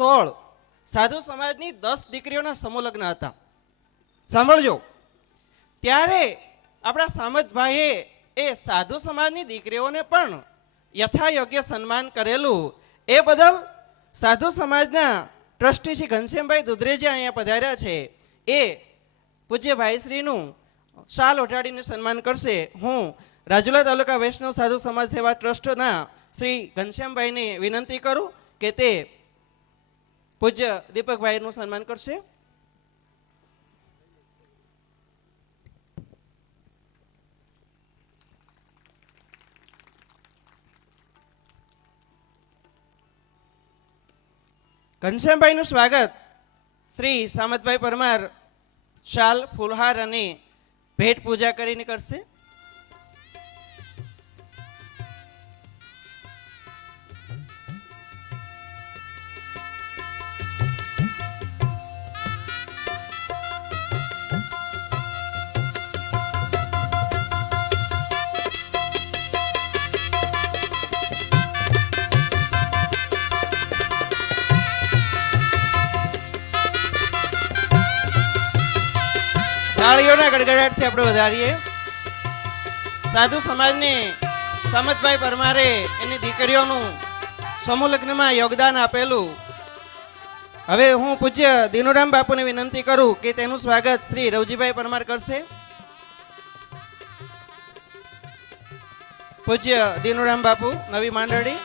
16 સાધુ સમાજની 10 દીકરીઓના સમૂહ લગ્ન હતા. સાંભળજો, ત્યારે આપણા સામતભાઈએ એ સાધુ સમાજની દીકરીઓને પણ યથાયોગ્ય સન્માન કરેલું. એ બદલ સાધુ સમાજના ટ્રસ્ટી શ્રી ઘનશ્યામભાઈ દુધરેજા અહીંયા પધાર્યા છે. એ પૂજ્ય ભાઈશ્રીનું શાલ ઓઢાડીને સન્માન કરશે. હું રાજુલા તાલુકા વૈષ્ણવ સાધુ સમાજ સેવા ટ્રસ્ટના શ્રી ઘનશ્યામભાઈને વિનંતી કરું કે તે પૂજ્ય દીપકભાઈનું સન્માન કરશે. ઘનશ્યામભાઈનું સ્વાગત શ્રી સામતભાઈ પરમાર શાલ, ફૂલહાર અને ભેટ પૂજા કરીને કરશે. તાળીઓના ગડગડાટથી આપણે વધારીએ. સાધુ સમાજને સામતભાઈ પરમારે એની દીકરીઓનું સમૂહ લગ્નમાં યોગદાન આપેલું. હવે હું પૂજ્ય દિનુરામ બાપુને વિનંતી કરું કે તેનું સ્વાગત શ્રી રવજીભાઈ પરમાર કરશે. પૂજ્ય દિનુરામ બાપુ, નવી માંડળી.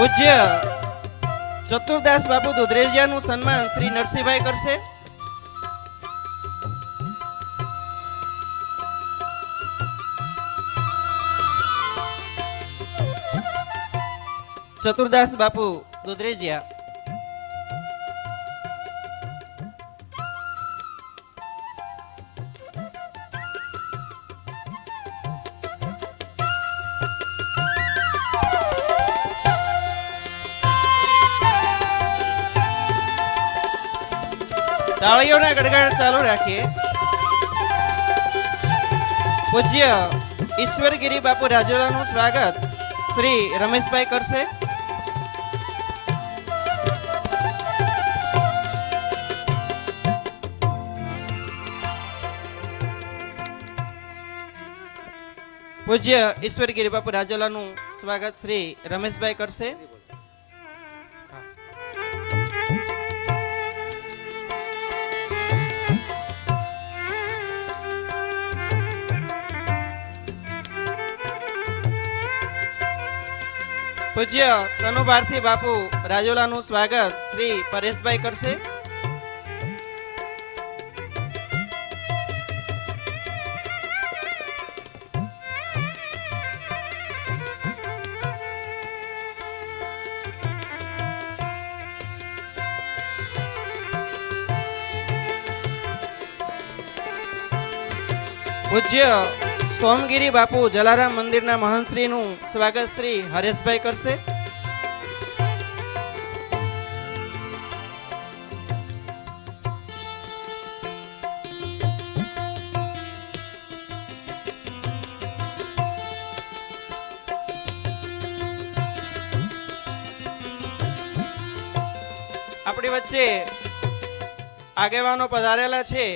પૂજ્ય ચતુરદાસ બાપુ દુધરેજિયાનું સન્માન શ્રી નરસિંહભાઈ કરશે. ચતુરદાસ બાપુ દુધરેજિયા. તાળીઓના ગડગડાટ ચાલુ રાખીએ. પૂજ્ય ઈશ્વરગીરી બાપુ રાજુલાનું સ્વાગત શ્રી રમેશભાઈ કરશે. પૂજ્ય ઈશ્વરગીરી બાપુ રાજુલાનું સ્વાગત શ્રી રમેશભાઈ કરશે. પૂજ્ય કનુભારતી બાપુ રાજુલાનું સ્વાગત શ્રી પરેશભાઈ કરશે. પૂજ્ય સોમગીરી બાપુ જલારામ મંદિરના મહંતશ્રીનું સ્વાગત શ્રી હરેશભાઈ કરશે. આપણી વચ્ચે આગેવાનો પધારેલા છે,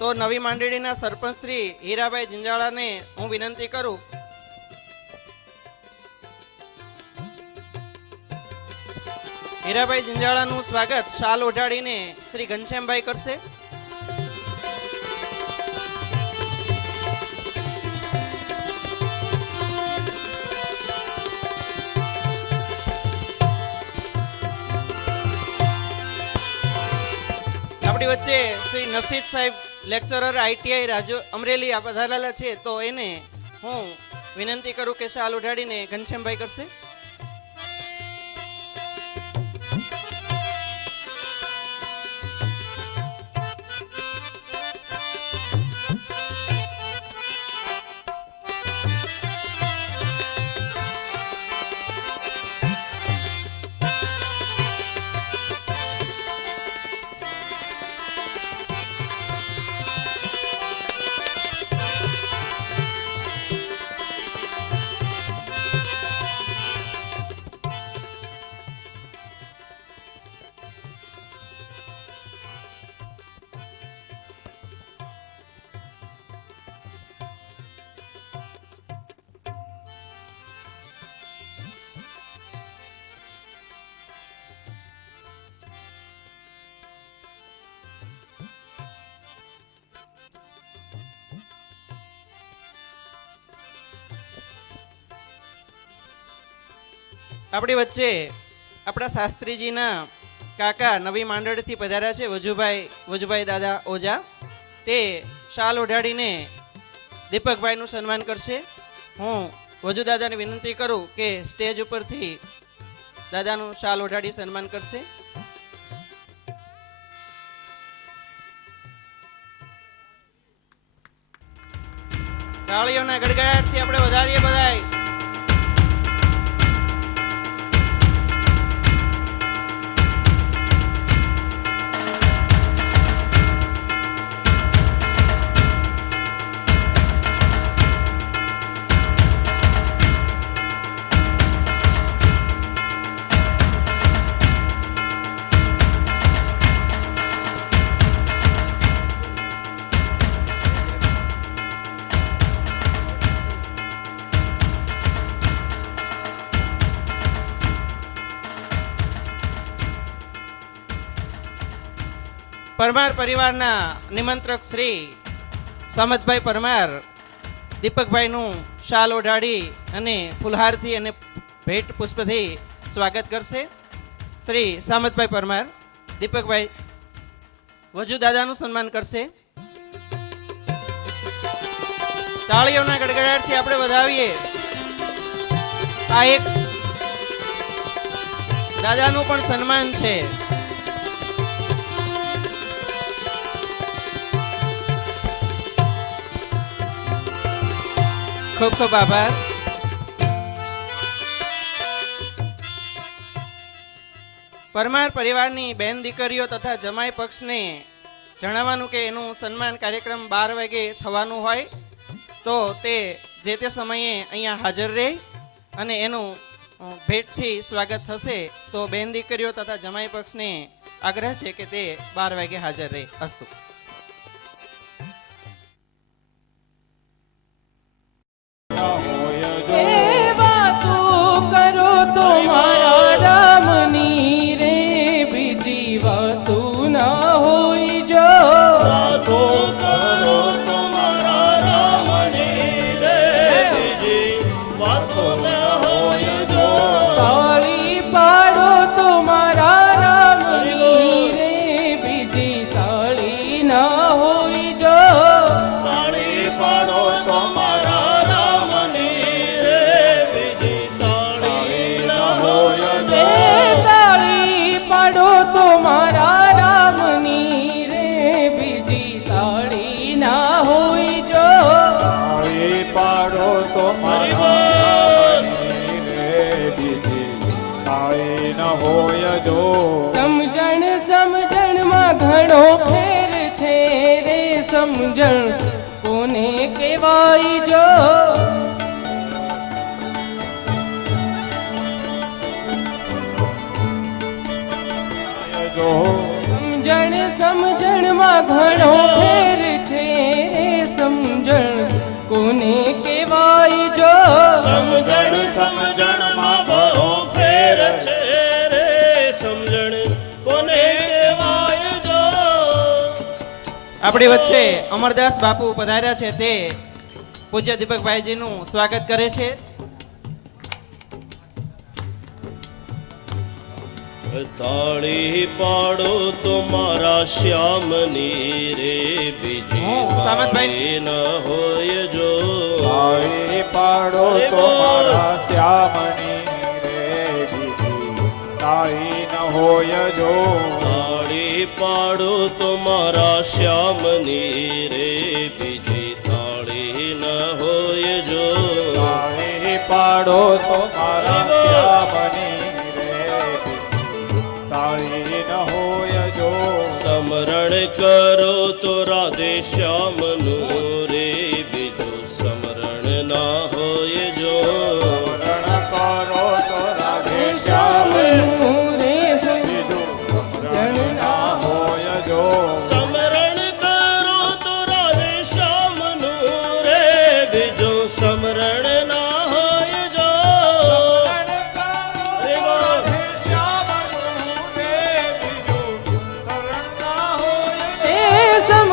તો નવી માંડળીના સરપંચ શ્રી હીરાભાઈ જિંજાળાને હું વિનંતી કરું. હીરાભાઈ જિંજાળાનું સ્વાગત શાલ ઓઢાડીને શ્રી ઘનશ્યામભાઈ કરશે. આપણી વચ્ચે શ્રી નસીદ સાહેબ લેક્ચરર આઈટીઆઈ રાજુ અમરેલી પધારેલા છે, તો એને હું વિનંતી કરું કે શાલ ઉઢાડીને ઘનશ્યામભાઈ કરશે. આપણી વચ્ચે આપણા શાસ્ત્રીજીના કાકા નવી માંડળથી પધાર્યા છે વજુભાઈ દાદા ઓઝા. તે શાલ ઓઢાડીને દીપકભાઈનું સન્માન કરશે. હું વજુ દાદાને વિનંતી કરું કે સ્ટેજ ઉપરથી દાદાનું શાલ ઓઢાડી સન્માન કરશે. તાળીઓના ગડગડાટથી આપણે વધારીએ બધાય. પરમાર પરિવારના નિમંત્રક શ્રી સામતભાઈ પરમાર દીપકભાઈનું શાલ ઓઢાડી અને ફુલહારથી અને ભેટ પુષ્પથી સ્વાગત કરશે. શ્રી સામતભાઈ પરમાર દીપકભાઈ વજુ દાદાનું સન્માન કરશે. તાળીઓના ગડગડાટથી આપણે વધાવીએ. આ એક દાદાનું પણ સન્માન છે. ખૂબ ખૂબ આભાર. પરમાર પરિવારની બેન દીકરીઓ તથા જમાઈ પક્ષને જણાવવાનું કે એનું સન્માન કાર્યક્રમ 12 વાગે થવાનું હોય તો તે જે તે સમયે અહીંયા હાજર રહે અને એનું ભેટથી સ્વાગત થશે. તો બેન દીકરીઓ તથા જમાઈ પક્ષને આગ્રહ છે કે તે 12 વાગે હાજર રહે. અસ્તુ. સમજણ કોને કહેવાય જો સમજણમાં ઘણો ફેર છે રે સમજણ કોને કહેવાય જો સમજણમાં ઘણો ફેર છે રે સમજણ કોને કહેવાય જો. આપણી વચ્ચે અમરદાસ બાપુ પધાર્યા છે. તે પૂજ્ય દીપકભાઈજીનું સ્વાગત કરે છે. તાળી પાડો તો મારા શ્યામની રે બીજી સામતભાઈ ન હોય જો. તાળી પાડો તો મારા શ્યામની રે બીજી તાળી ન હોય જો. તાળી પાડો તો મારા શ્યામની રે બીજી તાળી ન હોય જો. તાળી પાડો તો મારા શ્યામની તાળી ન હોય જો. સમરણ કરો તો રાધે શ્યામનું રે બીજું સમરણ ના હોય જો. સમરણ કરો તો રાધે શ્યામનું રે બીજું સમરણ ના હોય જો. સમરણ કરો તો રાધે શ્યામનું રે બીજું સમરણ ના હોય જો. એ સમ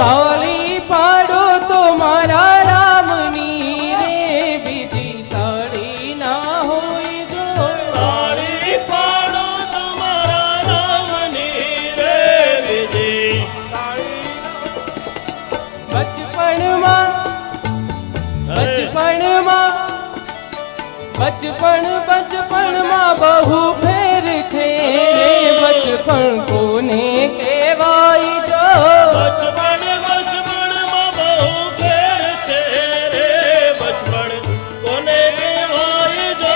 તાળી પાડો તો મારા રામની રે બીજી તાળી ના હોય જો તાળી પાડો તમારા રામની રે બીજી બચપણમાં બહુ ફેર છે રે બચપણ કોને કહેવાય જો બચપણમાં બહુ ફેર છે રે બચપણ કોને કહેવાય જો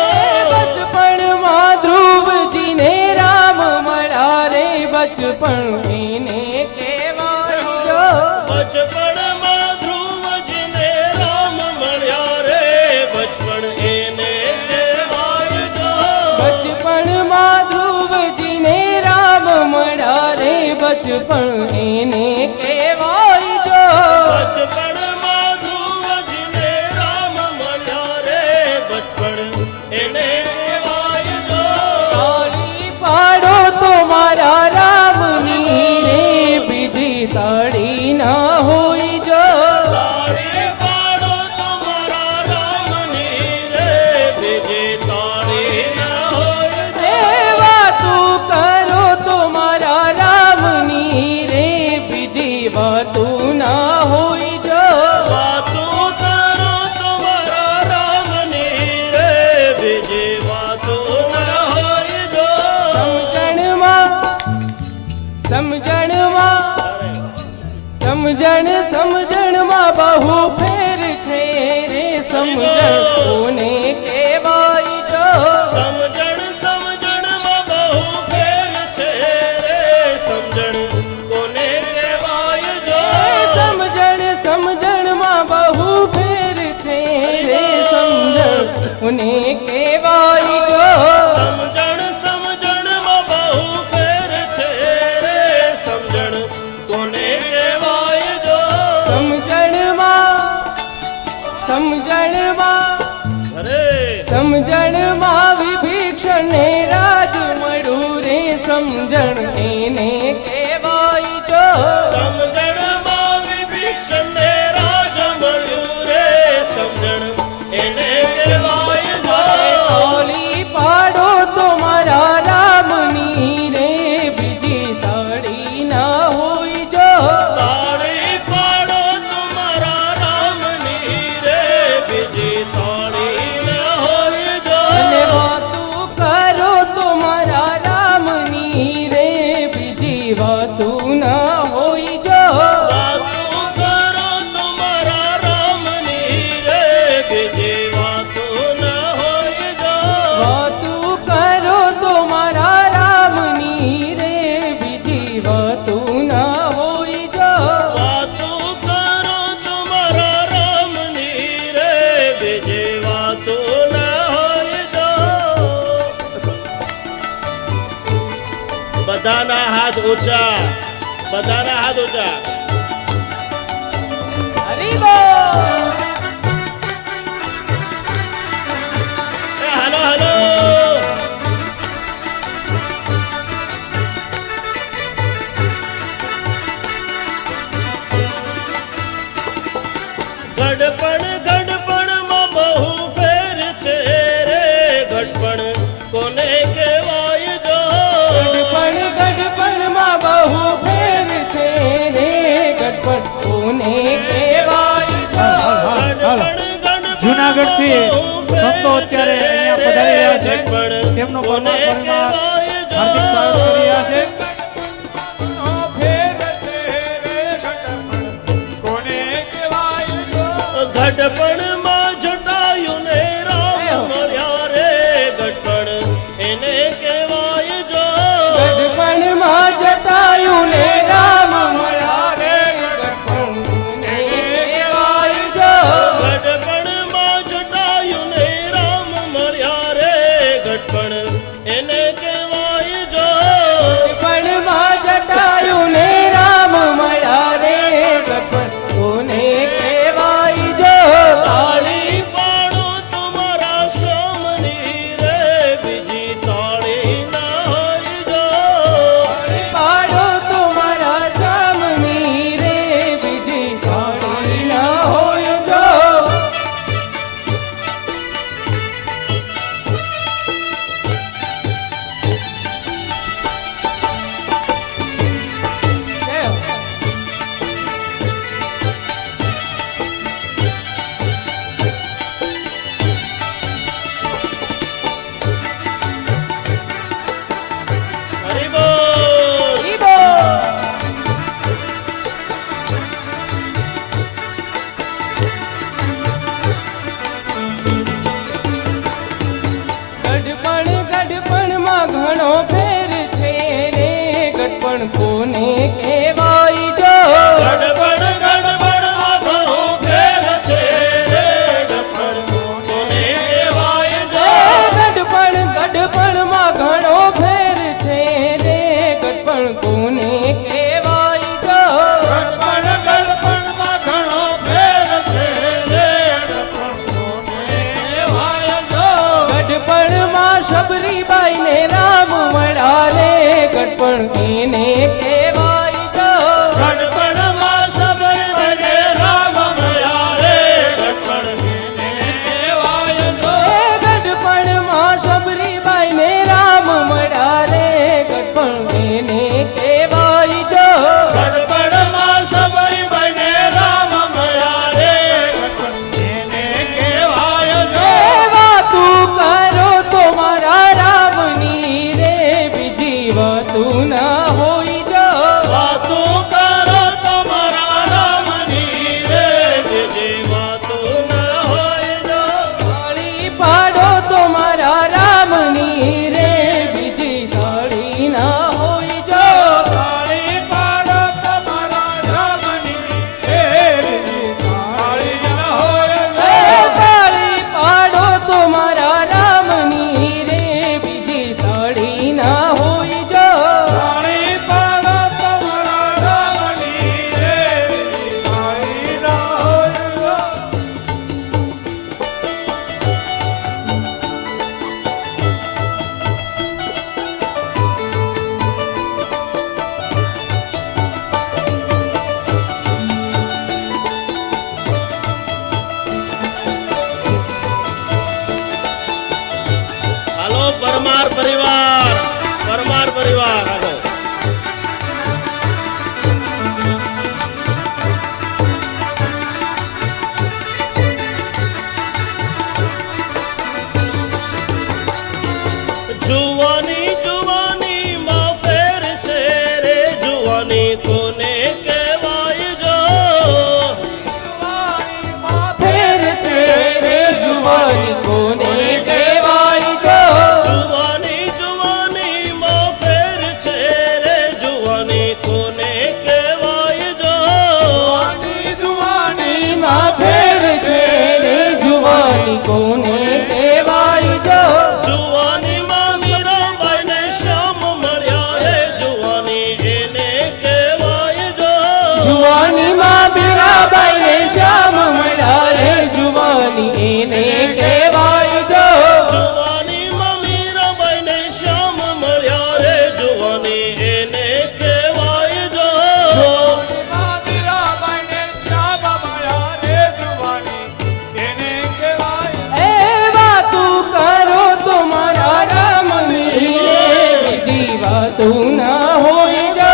બચપણમાં ધ્રુવજીને રામ મળ્યા રે બચપણ એને કહેવાય જો બચપણમાં ધ્રુવજીને રામ મળ્યા રે બચપણ એને કહેવાય જો બચપણમાં ધ્રુવજીને રામ મળ્યા રે બચપણ એને કહેવાય જો બચપણમાં ધ્રુવજીને રામ મળ્યા રે બચપણ એને કહેવાય જો તાળી પાડો તો મારા રામની રે બીજી તાળી ના હોય જો તાળી પાડો તમારા રામની રે બીજી તાળી ના હોય રે વાતું કરો તો મારા રામની રે બીજી વાતું ના હોય જો વાતો કરો તમારા રામની રે બીજી વાતો ના હોય જો સમજણમાં બહુ ફેર છે રે સમજણ કોને કહેવાય જો સમજણમાં બહુ ફેર છે રે સમજણ કોને કહેવાય જો સમજણમાં બહુ ફેર છે રે સમજણ કોને કહેવાય જો સમજણમાં બહુ ફેર છે રે સમજણ કોને કહેવાય જો સમજણમાં વિભીષણ ને રાજ મળ્યું રે સમજણ એને કહેવાય જો સમજણમાં વિભીષણને રાજ મળ્યું રે સમજણ એને કહેવાય જો તાળી પાડો તો મારા રામની રે બીજી તાળી ના હોય જો તાળી પાડો તમારા રામની રે બીજી તાળી ન હોય જો અને વાતું કરો તો મારા રામની રે બીજી વાતું ના હોય જો વાતો કરો તમારા રામની રે બીજી વાતો ન હોય જો વાતું કરો તો મારા રામની રે બીજી વાતું ના હોય જો વાતો કરો તમારા રામની રે બીજી વાતો ન હોય જો બધાના હાથ ઊંચા બધાના હાથ ઊંચા હરી બોલ એ હાલો હાલો ગડપણમાં બહુ ફેર છે રે ગડપણ કોને કહેવાય જો ગડપણમાં બહુ ફેર છે રે ગડપણ કોને કહેવાય જો જૂનાગઢથી સંતો અત્યારે અહીંયા પધારી રહ્યા છે. તેમનો પરમાત્મામાં હાર્દિક સ્વાગત કરી રહ્યા છે. ગઢપણમાં જટાયું ને રામ મળ્યા રે ગઢપણ એને કહેવાય જો ગડપણમાં જટાયું ને રામ મળ્યા રે ગડપણ કોને કહેવાય જો ગઢપણમાં જટાયું ને રામ મળ્યા રે ગઢપણ એને કહેવાય જો જુવાનીમાં મીરાબાઈ ને શ્યામ મળ્યા રે જુવાની એને કહેવાય જો જુવાનીમાં મીરાબાઈ ને શ્યામ મળ્યા રે જુવાની એને કહેવાય જો એ વાતું કરો તો મારા રામની બીજી વાતું ના હોય જો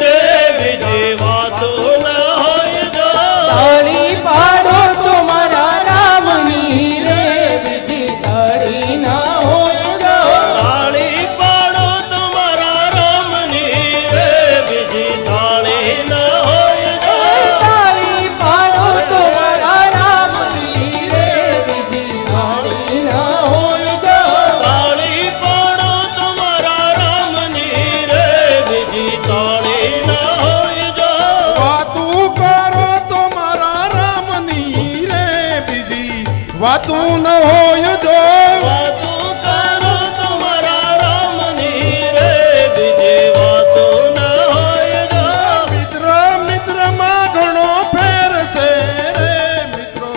રે બીજી વાતો ન હોય જો તાળી પાડો તો મારા રામની રે બીજી તાળી ના હોય જો તાળી પાડો તમારા રામની રે બીજી તાળી ન હોય જો તાળી પાડો તો મારા રામની રે બીજી તાળી ના હોય જો તાળી પાડો તમારા રામની રે બીજી તાળી ન હોય જો વાતું કરો તો મારા રામની રે બીજી વાતું ન હોય જો વાતો કરો તમારા રામની રે બીજી વાતો ન હોય જો મિત્ર મિત્રમાં ઘણો ફેર છે રે મિત્રો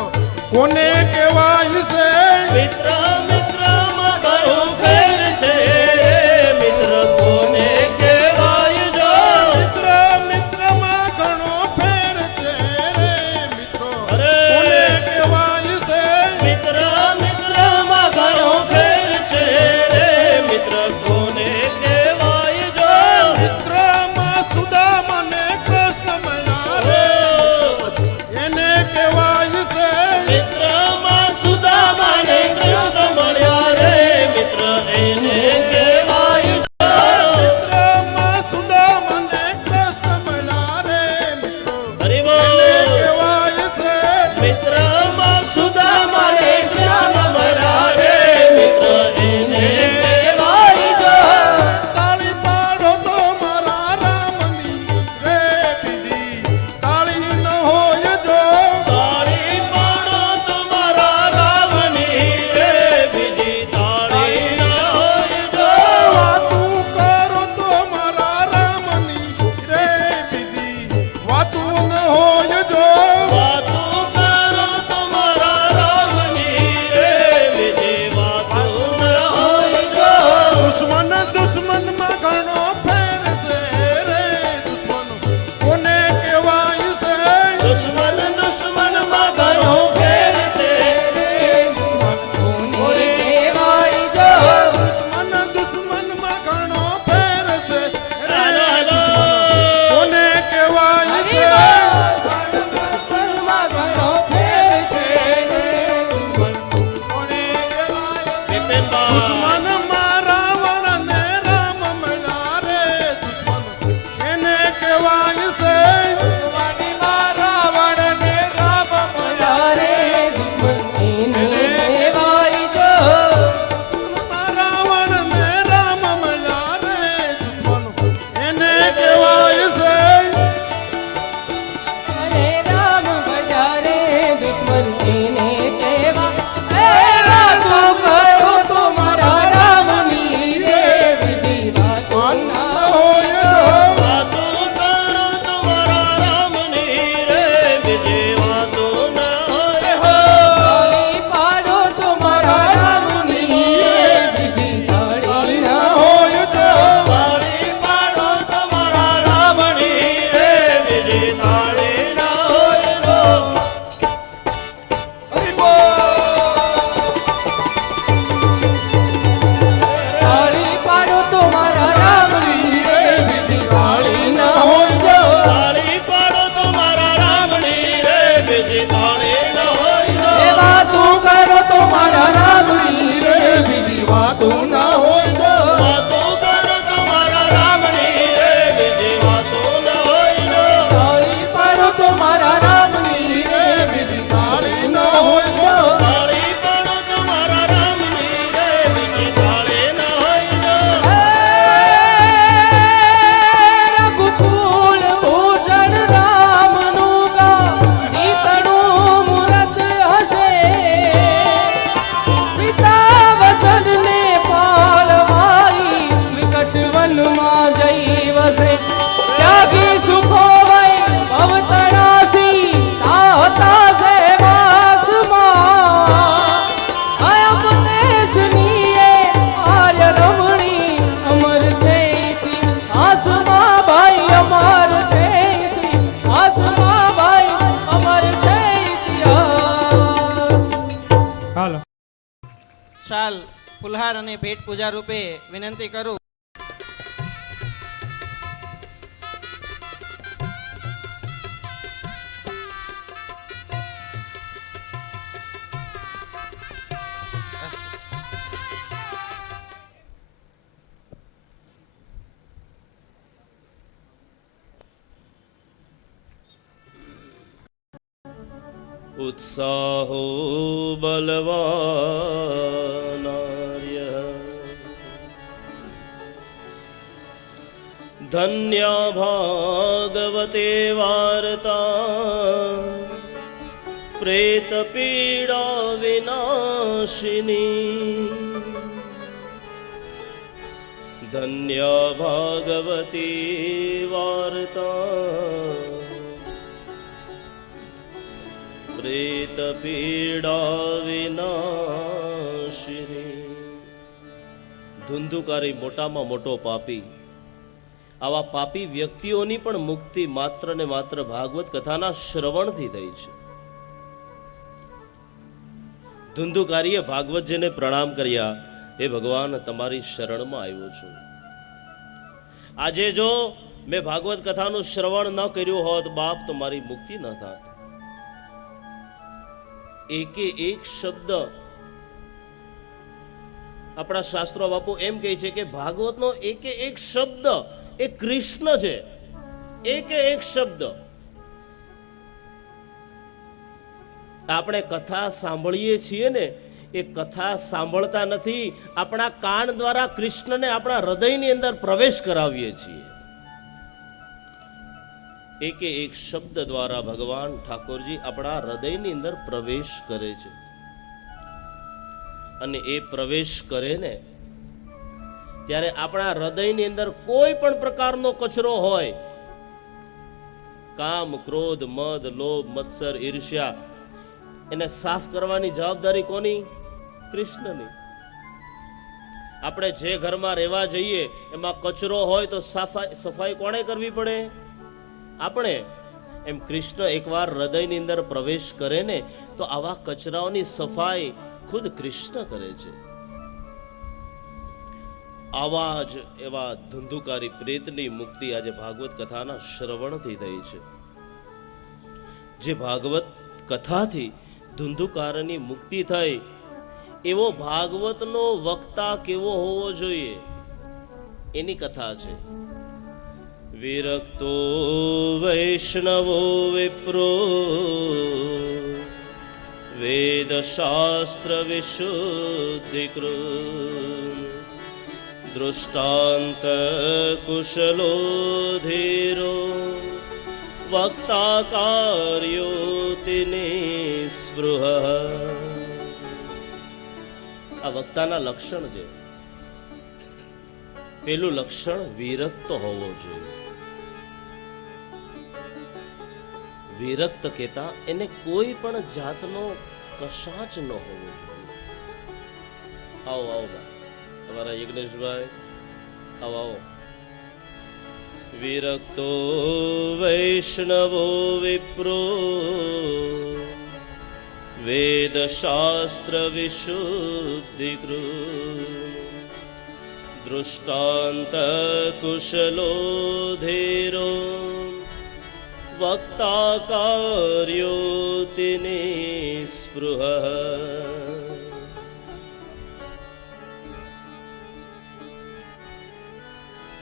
કોને કહેવાય છે મિત્ર મિત્રમાં કહું ફેર છે રે મિત્ર કોને કહેવાય જો મિત્ર મિત્રમાં ઘણો ફેર છે રે મિત્રો અરે કોને કહેવાય છે મિત્ર મિત્રમાં વનમાં જઈ વસે ત્યાગી સુખો વય ભવતણાસી તાહતા સે વાસમાં અયમ દેશની એ આર્ય રમણી અમર છે આસમા ભાઈ અમર છે આસમા ભાઈ અમર છે ઇતિહાસ. હાલો શાલ ફુલહાર અને ભેટ પૂજા રૂપે વિનંતી કરું. उत्साहो बलवानार्य धन्या भागवते वार्ता प्रेत पीडा विनाशिनी धन्या भागवती वार्ता प्रेत पीडा विनाशिनी. ધુંધુકારી મોટામાં મોટો પાપી. આવા પાપી વ્યક્તિઓની પણ મુક્તિ માત્ર ને માત્ર ભાગવત કથાના શ્રવણથી થઈ છે. ધુંધુકારીએ ભાગવતજીને પ્રણામ કર્યા. હે ભગવાન, તમારી શરણમાં આવ્યો છું. આજે જો મેં ભાગવત કથાનું શ્રવણ ન કર્યું હોત બાપ તો મારી મુક્તિ ન થાત. એકે એક શબ્દ આપણા શાસ્ત્રો બાપુ એમ કહે છે કે ભાગવતનો એકે એક શબ્દ એ કૃષ્ણ છે. એકે એક શબ્દ. આપણે કથા સાંભળીએ છીએ ને, એ કથા સાંભળતા નથી, આપણા કાન દ્વારા કૃષ્ણને આપણા હૃદયની અંદર પ્રવેશ કરાવીએ છીએ. એકે એક શબ્દ દ્વારા ભગવાન ઠાકોરજી આપણા હૃદયની અંદર પ્રવેશ કરે છે. અને એ પ્રવેશ કરે ને ત્યારે આપણા હૃદયની અંદર કોઈ પણ પ્રકારનો કચરો હોય, કામ, ક્રોધ, મદ, લોભ, મત્સર, ઈર્ષ્યા, એને સાફ કરવાની જવાબદારી કોની? કૃષ્ણની. આપણે જે ઘરમાં રહેવા જઈએ એમાં કચરો હોય તો સફાઈ કોણે કરવી પડે? આપણે. એમ કૃષ્ણ એકવાર હૃદયની અંદર પ્રવેશ કરે ને તો આવા કચરાઓની સફાઈ ખુદ કૃષ્ણ કરે છે. આવા જ એવા ધુંધુકારી પ્રેતની મુક્તિ આજે ભાગવત કથાના શ્રવણથી થઈ છે. જે ભાગવત કથાથી ધુંધુકારની મુક્તિ થઈ, એવો ભાગવતનો વક્તા કેવો હોવો જોઈએ એની કથા છે. વિરક્તો વૈષ્ણવો વિપ્રો વેદ શાસ્ત્ર વિશુદ્ધિકૃત દૃષ્ટાંત કુશલો ધીરો વક્તા કાર્યોતિની સ્પૃહ. આ વક્તાના લક્ષણ છે. પેલું લક્ષણ વિરક્ત હોવો જોઈએ. વિરક્ત કહેતા એને કોઈ પણ જાતનો કશાચ ન હોવો જોઈએ. આવો આવો તમારા યજ્ઞેશભાઈ, આવો આવો. વિરક્તો વૈષ્ણવો વિપ્રો વેદ શાસ્ત્ર વિશુદ્ધિકૃત દૃષ્ટાંત કુશલો ધીરો વક્તા કાર્યોતિની સ્પૃહ.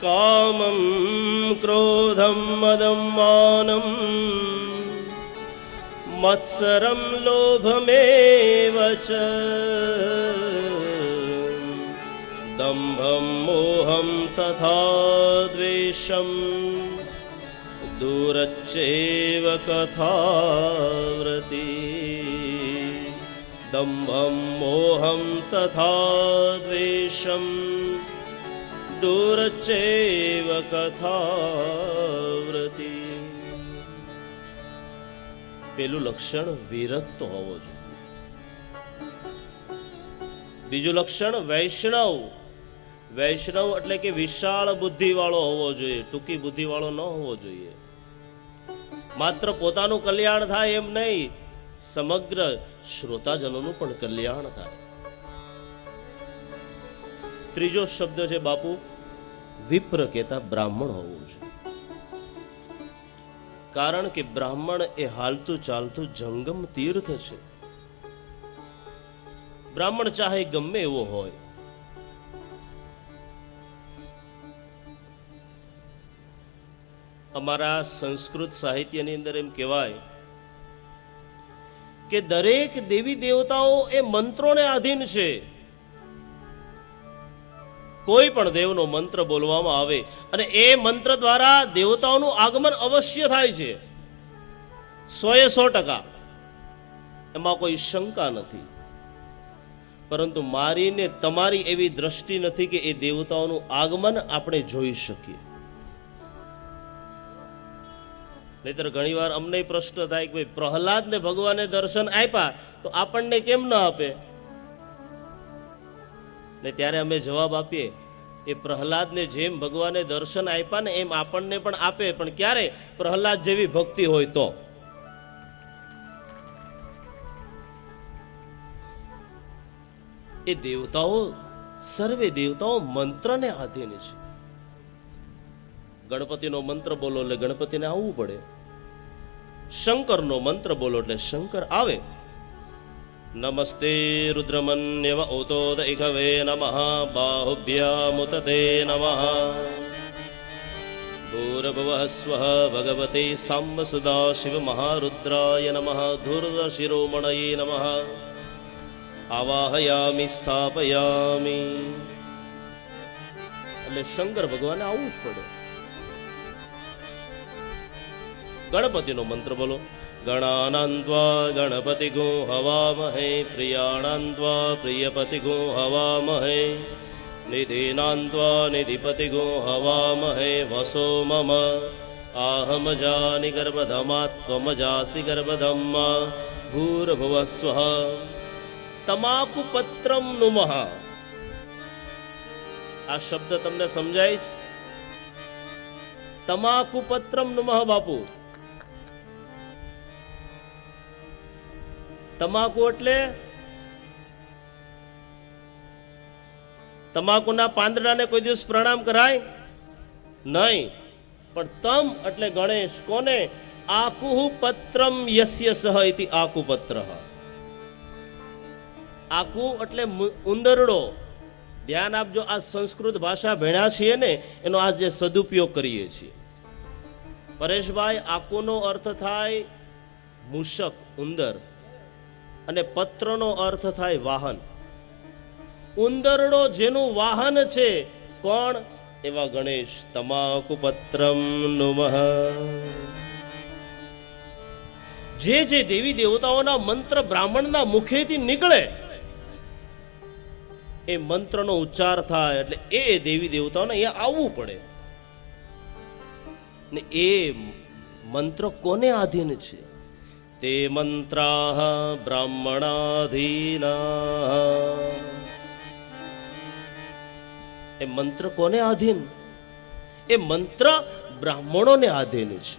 કામં ક્રોધં મદં માનં મત્સરં લોભમેવ ચ દંભં મોહં તથા દ્વેષં દૂરચ્ચેવ કથાવ્રતિ. દંભં મોહં તથા દ્વેષં દૂરચૈવ કથાવ્રતિ. પેલું લક્ષણ વિરક્ત હોવો જોઈએ. બીજું લક્ષણ વૈષ્ણવ. વૈષ્ણવ એટલે કે વિશાળ બુદ્ધિ વાળો હોવો જોઈએ, ટૂંકી બુદ્ધિ વાળો ન હોવો જોઈએ. માત્ર પોતાનું કલ્યાણ થાય એમ નહીં, સમગ્ર શ્રોતાજનોનું પણ કલ્યાણ થાય. ત્રીજો શબ્દ છે બાપુ વિપ્ર કહેતા બ્રાહ્મણ હોવું જોઈએ. કારણ કે બ્રાહ્મણ એ હાલતું ચાલતું જંગમ તીર્થ છે. બ્રાહ્મણ ચાહે ગમે એવો હોય, અમારા સંસ્કૃત સાહિત્યની અંદર એમ કહેવાય કે દરેક દેવી દેવતાઓ એ મંત્રોને આધીન છે. કોઈ પણ દેવનો મંત્ર બોલવામાં આવે અને એ મંત્ર દ્વારા દેવતાઓનું આગમન અવશ્ય થાય છે, 100% એમાં કોઈ શંકા નથી. પરંતુ મારી ને તમારી એવી દ્રષ્ટિ નથી કે એ દેવતાઓનું આગમન આપણે જોઈ શકીએ. નહીતર ઘણીવાર અમને પ્રશ્ન થાય કે ભાઈ પ્રહલાદને ભગવાને દર્શન આપ્યા તો આપણને કેમ ન આપે? ને ત્યારે અમે જવાબ આપીએ એ પ્રહલાદને જેમ ભગવાને દર્શન આપ્યા ને એમ આપણને પણ આપે, પણ ક્યારે? પ્રહલાદ જેવી ભક્તિ હોય તો. એ દેવતાઓ, સર્વે દેવતાઓ મંત્રને આધીન છે. ગણપતિનો મંત્ર બોલો એટલે ગણપતિને આવવું પડે, શંકરનો મંત્ર બોલો એટલે શંકર આવે. નમસ્તે રુદ્રમન્યવ ઓતોદૈકવે નમઃ બાહુભ્યામુતતે નમઃ ભૂર્ભુવઃ સ્વઃ ભગવતે સામ્બ સદા શિવ મહારુદ્રાય નમઃ ધૂર્ધશિરોમણયે નમઃ આવાહયામિ સ્થાપયામિ. એટલે શંકર ભગવાને આવવું જ પડે. ગણપતિનો મંત્ર બોલો. ગણાનાન્ત્વા ગણપતિગો હવામહે પ્રિયાણાન્ત્વા પ્રિયપતિગો હવામહે નિધિનાન્ત્વા નિધિપતિગો હવામહે વસો મમ આહમજાનિ ગર્ભધમાત્વમજાસી ગર્ભધમ્મ ભૂર્ભુવઃ સ્વઃ તમાકુ પત્રમ નુમઃ. આ શબ્દ તમને સમજાય છે? તમાકુ પત્રમ નુમઃ બાપુ. તમાકુ એટલે તમાકુના પાંદડાને કોઈ દિવસ પ્રણામ કરાય નહીં, પણ તમ એટલે ગણેશ. કોને? આકુહુ પત્રમ યસ્ય સહ ઇતિ આકુપત્રઃ. આકુ એટલે ઉંદરડો. ધ્યાન આપજો, આ સંસ્કૃત ભાષા ભણ્યા છીએ ને એનો આ જે સદુપયોગ કરીએ છીએ. પરેશભાઈ, આકુનો અર્થ થાય મૂષક, ઉંદર, અને પત્રનો અર્થ થાય વાહન. ઉંદરડો જેનું વાહન છે, કોણ? એવા ગણેશ. તમાકુ પત્રમ નુમઃ. જે જે દેવી દેવતાઓના મંત્ર બ્રાહ્મણના મુખેથી નીકળે એ મંત્રનો ઉચ્ચાર થાય એટલે એ દેવી દેવતાઓને અહીંયા આવવું પડે. ને એ મંત્ર કોને આધીન છે? તે મંત્રાઃ બ્રાહ્મણાધીના. એ મંત્ર કોને આધીન? એ મંત્ર બ્રાહ્મણોને આધીન છે.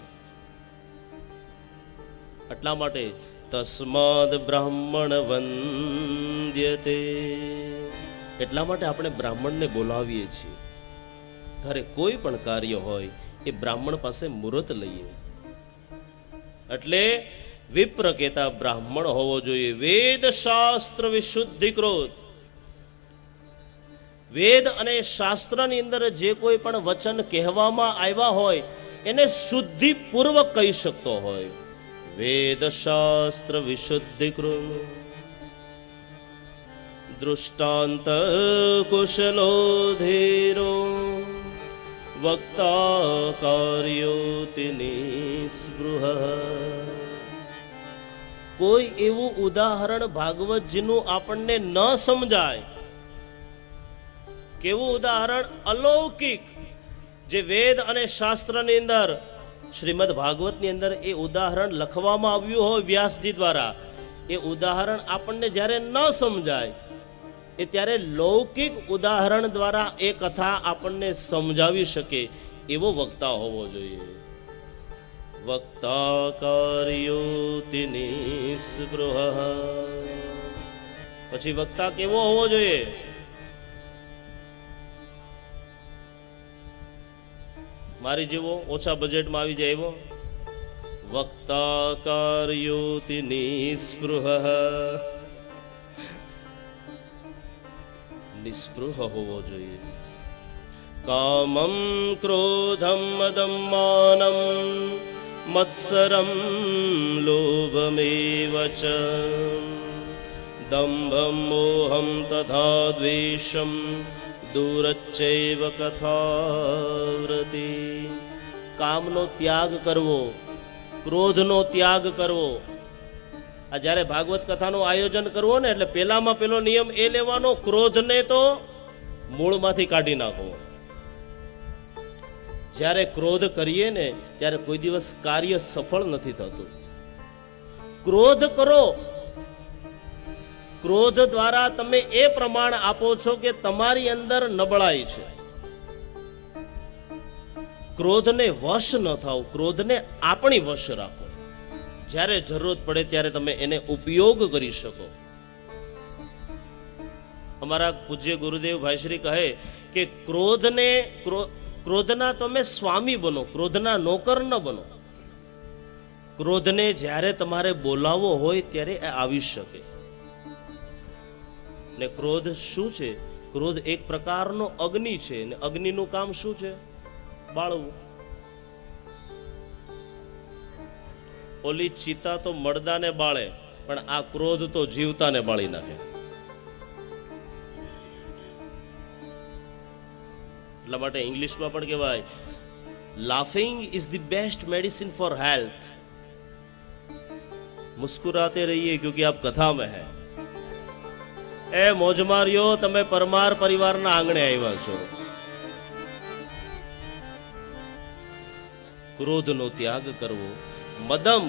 એટલા માટે તસ્માદ બ્રાહ્મણ વંદ્યતે. એટલા માટે આપણે બ્રાહ્મણને બોલાવીએ છીએ. ઘરે કોઈ પણ કાર્ય હોય એ બ્રાહ્મણ પાસે મુહૂર્ત લઈએ. એટલે વિપ્ર કહેતા બ્રાહ્મણ હોવો જોઈએ. વેદ શાસ્ત્ર વિશુદ્ધિકૃત. વેદ અને શાસ્ત્રની અંદર જે કોઈ પણ વચન કહેવામાં આવ્યા હોય એને શુદ્ધિપૂર્વક કહી શકતો હોય. વેદ શાસ્ત્ર વિશુદ્ધિકૃત. દૃષ્ટાંત કુશલો ધીરો વક્તા કાર્યોતિ નિસ્પૃહ. કોઈ એવું ઉદાહરણ ભાગવતજીનું આપણને ન સમજાય કેવું ઉદાહરણ અલૌકિક, જે વેદ અને શાસ્ત્રની અંદર શ્રીમદ ભાગવતની અંદર એ ઉદાહરણ લખવામાં આવ્યું હોય વ્યાસજી દ્વારા, એ ઉદાહરણ આપણને જ્યારે ન સમજાય એ ત્યારે લૌકિક ઉદાહરણ દ્વારા એ કથા આપણને સમજાવી શકે એવો વક્તા હોવો જોઈએ. વક્તા કાર્યોતિ નિસ્પૃહ. પછી વક્તા કેવો હોવો જોઈએ? મારી જેવો ઓછા બજેટમાં આવી જાય એવો. વક્તા કાર્યોતિ નિસ્પૃહ. નિસ્પૃહ હોવો જોઈએ. કામમ ક્રોધમ મદમ માનમ મત્સરમ લોભમેવ ચ દંભમ મોહમ તથા દ્વેષમ દૂરચ્ચૈવ કથાવ્રતિ. કામનો ત્યાગ કરવો, ક્રોધનો ત્યાગ કરવો. આ જ્યારે ભાગવત કથાનું આયોજન કરવું ને એટલે પેલામાં પેલો નિયમ એ લેવાનો, ક્રોધને તો મૂળમાંથી કાઢી નાખો. જ્યારે ક્રોધ કરીએ ને ત્યારે કોઈ દિવસ કાર્ય સફળ નથી થતું. ક્રોધ કરો, ક્રોધ દ્વારા તમે એ પ્રમાણ આપો છો કે તમારી અંદર નબળાઈ છે. ક્રોધને વશ ન થાવ, ક્રોધને આપણી વશ રાખો. જ્યારે જરૂરત પડે ત્યારે તમે એને ઉપયોગ કરી શકો. અમારા પૂજ્ય ગુરુદેવ ભાઈશ્રી કહે કે ક્રોધના તમે સ્વામી બનો, ક્રોધના નોકર ન બનો. ક્રોધને જ્યારે તમારે બોલાવવો હોય ત્યારે એ આવી શકે. ને ક્રોધ શું છે? ક્રોધ એક પ્રકારનો અગ્નિ છે, ને અગ્નિનું કામ શું છે? બાળવું. ઓલી ચિતા તો મરદાને બાળે, પણ આ ક્રોધ તો જીવતાને બાળી નાખે. એટલા માટે ઇંગ્લિશમાં પણ કહેવાય, laughing is the best medicine for health. મુસ્કુરાતે રહીએ ક્યોંકि આપ કથા મેં હૈ. એ મોજમારીઓ, તમે પરમાર પરિવારના આંગણે આવ્યા છો. ક્રોધનો ત્યાગ કરવો. મદમ,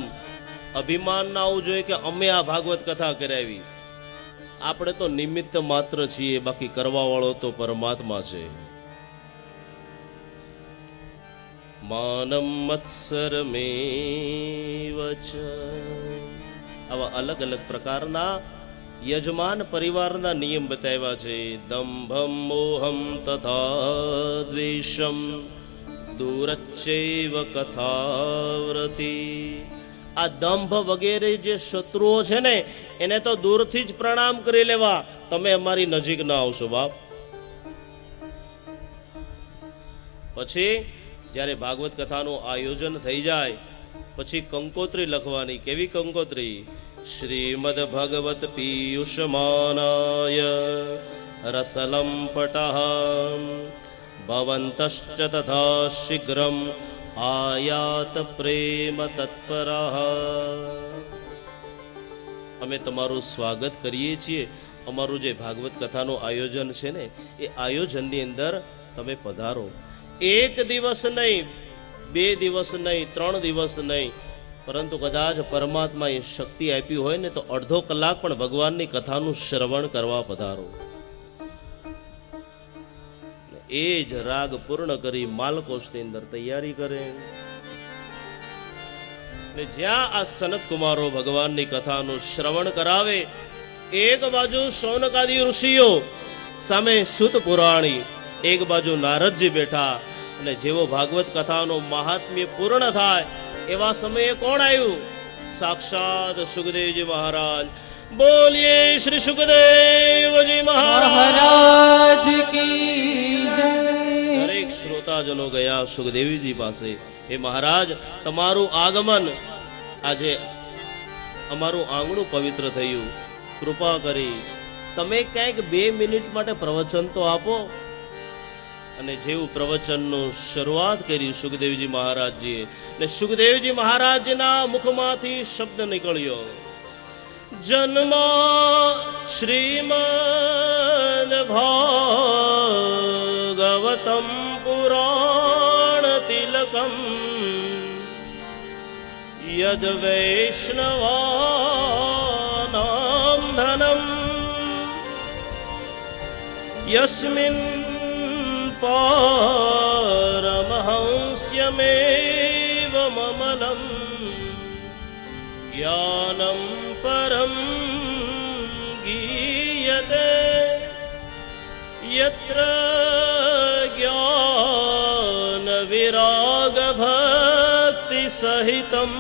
અભિમાન ના આવવું જોઈએ કે અમે આ ભાગવત કથા કરાવી. આપણે તો નિમિત્ત માત્ર છીએ, બાકી કરવા વાળો તો પરમાત્મા છે. માનમ મત્સરમેવ ચ. આવા અલગ અલગ પ્રકારના યજમાન પરિવારના નિયમ બતાવ્યા છે. દંભમ મોહમ તથા દ્વેષમ દૂરચ્ચૈવ કથાવ્રતિ. આ દંભ વગેરે જે શત્રુઓ છે ને એને તો દૂરથી જ પ્રણામ કરી લેવા. તમે અમારી નજીક ના આવશો બાપ. પછી જ્યારે ભાગવત કથાનું આયોજન થઈ જાય પછી કંકોત્રી લખવાની. કેવી કંકોત્રી? શ્રીમદ ભગવત પીયુષમાનાય રસલમ પટઃ ભવંતશ્ચ તથા શીઘ્રમ આયાત પ્રેમ તત્પરઃ. અમે તમારું સ્વાગત કરીએ છીએ. અમારું જે ભાગવત કથાનું આયોજન છે ને એ આયોજનની અંદર તમે પધારો. એક દિવસ નહીં, 2 દિવસ નહીં, 3 દિવસ નહીં, પરંતુ કદાચ પરમાત્મા એ શક્તિ આપી હોય ને તો અડધો કલાક પણ ભગવાનની કથાનું શ્રવણ કરવા પધારો. એ જ રાગ પૂર્ણ કરી માલકોશની અંદર તૈયારી કરે. જ્યાં આ સનત કુમારો ભગવાનની કથાનું શ્રવણ કરાવે, એક બાજુ શૌનકાદી ઋષિઓ, સામે સુત પુરાણી, એક બાજુ નારદજી બેઠા. અને જેવો ભાગવત કથાનું મહાત્મ્ય પૂર્ણ થાય એવા સમયે કોણ આવ્યું? સાક્ષાત સુખદેવજી મહારાજ. બોલીએ શ્રી સુખદેવજી મહારાજ કી જય. દરેક શ્રોતાજનો ગયા સુખદેવજી પાસે. હે મહારાજ, તમારું આગમન, આજે અમારું આંગણું પવિત્ર થયું. કૃપા કરી તમે ક્યાંક 2 મિનિટ માટે પ્રવચન તો આપો. અને જેવું પ્રવચનનું શરૂઆત કરી સુખદેવજી મહારાજજીએ, ને સુખદેવજી મહારાજના મુખમાંથી શબ્દ નીકળ્યો, જન્મ શ્રીમદ ભાગવત पारमहंस्यमेवममलं पुराणतिलकम् यद्वैष्णवानां धनम् यस्मिन् पारमहंस्यमेवममलं ज्ञानं परं गीयते यत्र ज्ञानविरागभक्तिसहितं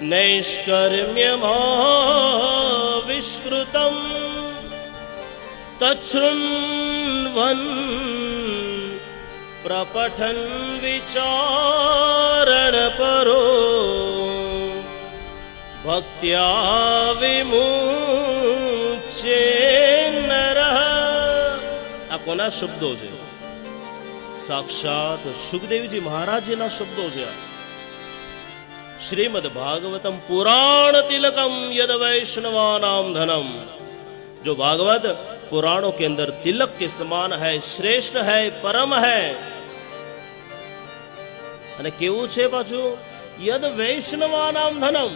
नैष्कर्म्यमाविष्कृतं तच्छृण्वन् प्रपठन् विचारणपरो भक्त्या विमुच्येन्नरः। આ કોના શબ્દો છે? સાક્ષાત સુખદેવજી મહારાજના શબ્દો છે। श्रीमद् भागवतम पुराण तिलकम यद वैष्णवानाम धनम। जो भागवत पुराणों के अंदर तिलक के समान है, श्रेष्ठ है, परम है। અને કેવું છે પાછું? યદ વૈષ્ણવાનામ ધનમ।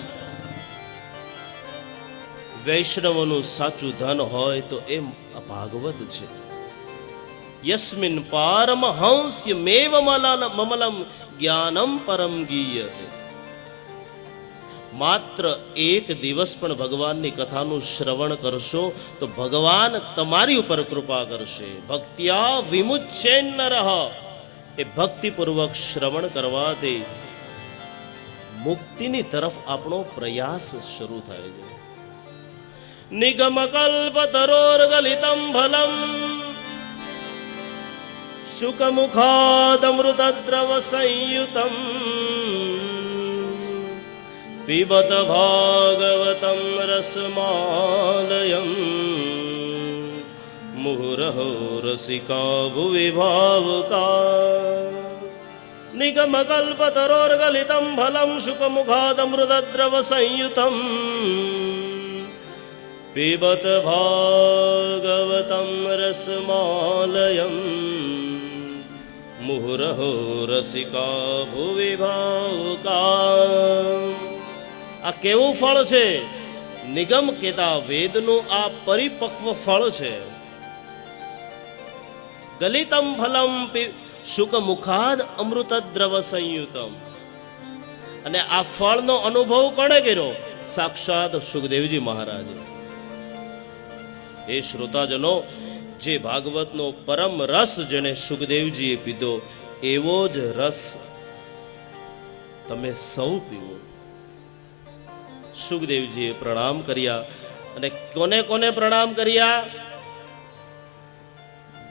વૈષ્ણવનું સાચું ધન હોય તો એ ભાગવત છે। યસ્મિન પારમહંસ્યમેવ મમલમ જ્ઞાનમ પરમ ગીયતે। માત્ર એક દિવસ પણ ભગવાનની કથાનું શ્રવણ કરશો તો ભગવાન તમારી ઉપર કૃપા કરશે। ભક્ત્યા વિમુચ્યેન્નરઃ। એ ભક્તિપૂર્વક શ્રવણ કરવાથી મુક્તિની તરફ આપણો પ્રયાસ શરૂ થાય છે। નિગમ કલ્પતરોર્ગલિતમ ફલમ શુકમુખાદમૃતદ્રવ સંયુતમ पिबत भागवतं रसमालयम् मुहुरहो रसिका भुवि भावुका। निगमकल्पतरोर्गलितं फलं शुकमुखादमृतद्रव संयुतं पिबत भागवतं रसमालयम् मुहुरहो रसिका भुवि भावुका। આ કેવું ફળ છે? નિગમ કેતા વેદનું આ પરિપક્વ ફળ છે। ગલિતમ ફલમ શુક મુખાદ અમૃતદ્રવ સંયુતમ। અને આ ફળનો અનુભવ કોણે કર્યો? સાક્ષાત સુખદેવજી મહારાજ। એ શ્રોતાજનો, જે ભાગવતનો પરમ રસ જેને સુખદેવજીએ પીધો એવો જ રસ તમે સૌ પીવો। સુખદેવજીએ પ્રણામ કર્યા અને કોને કોને પ્રણામ કર્યા?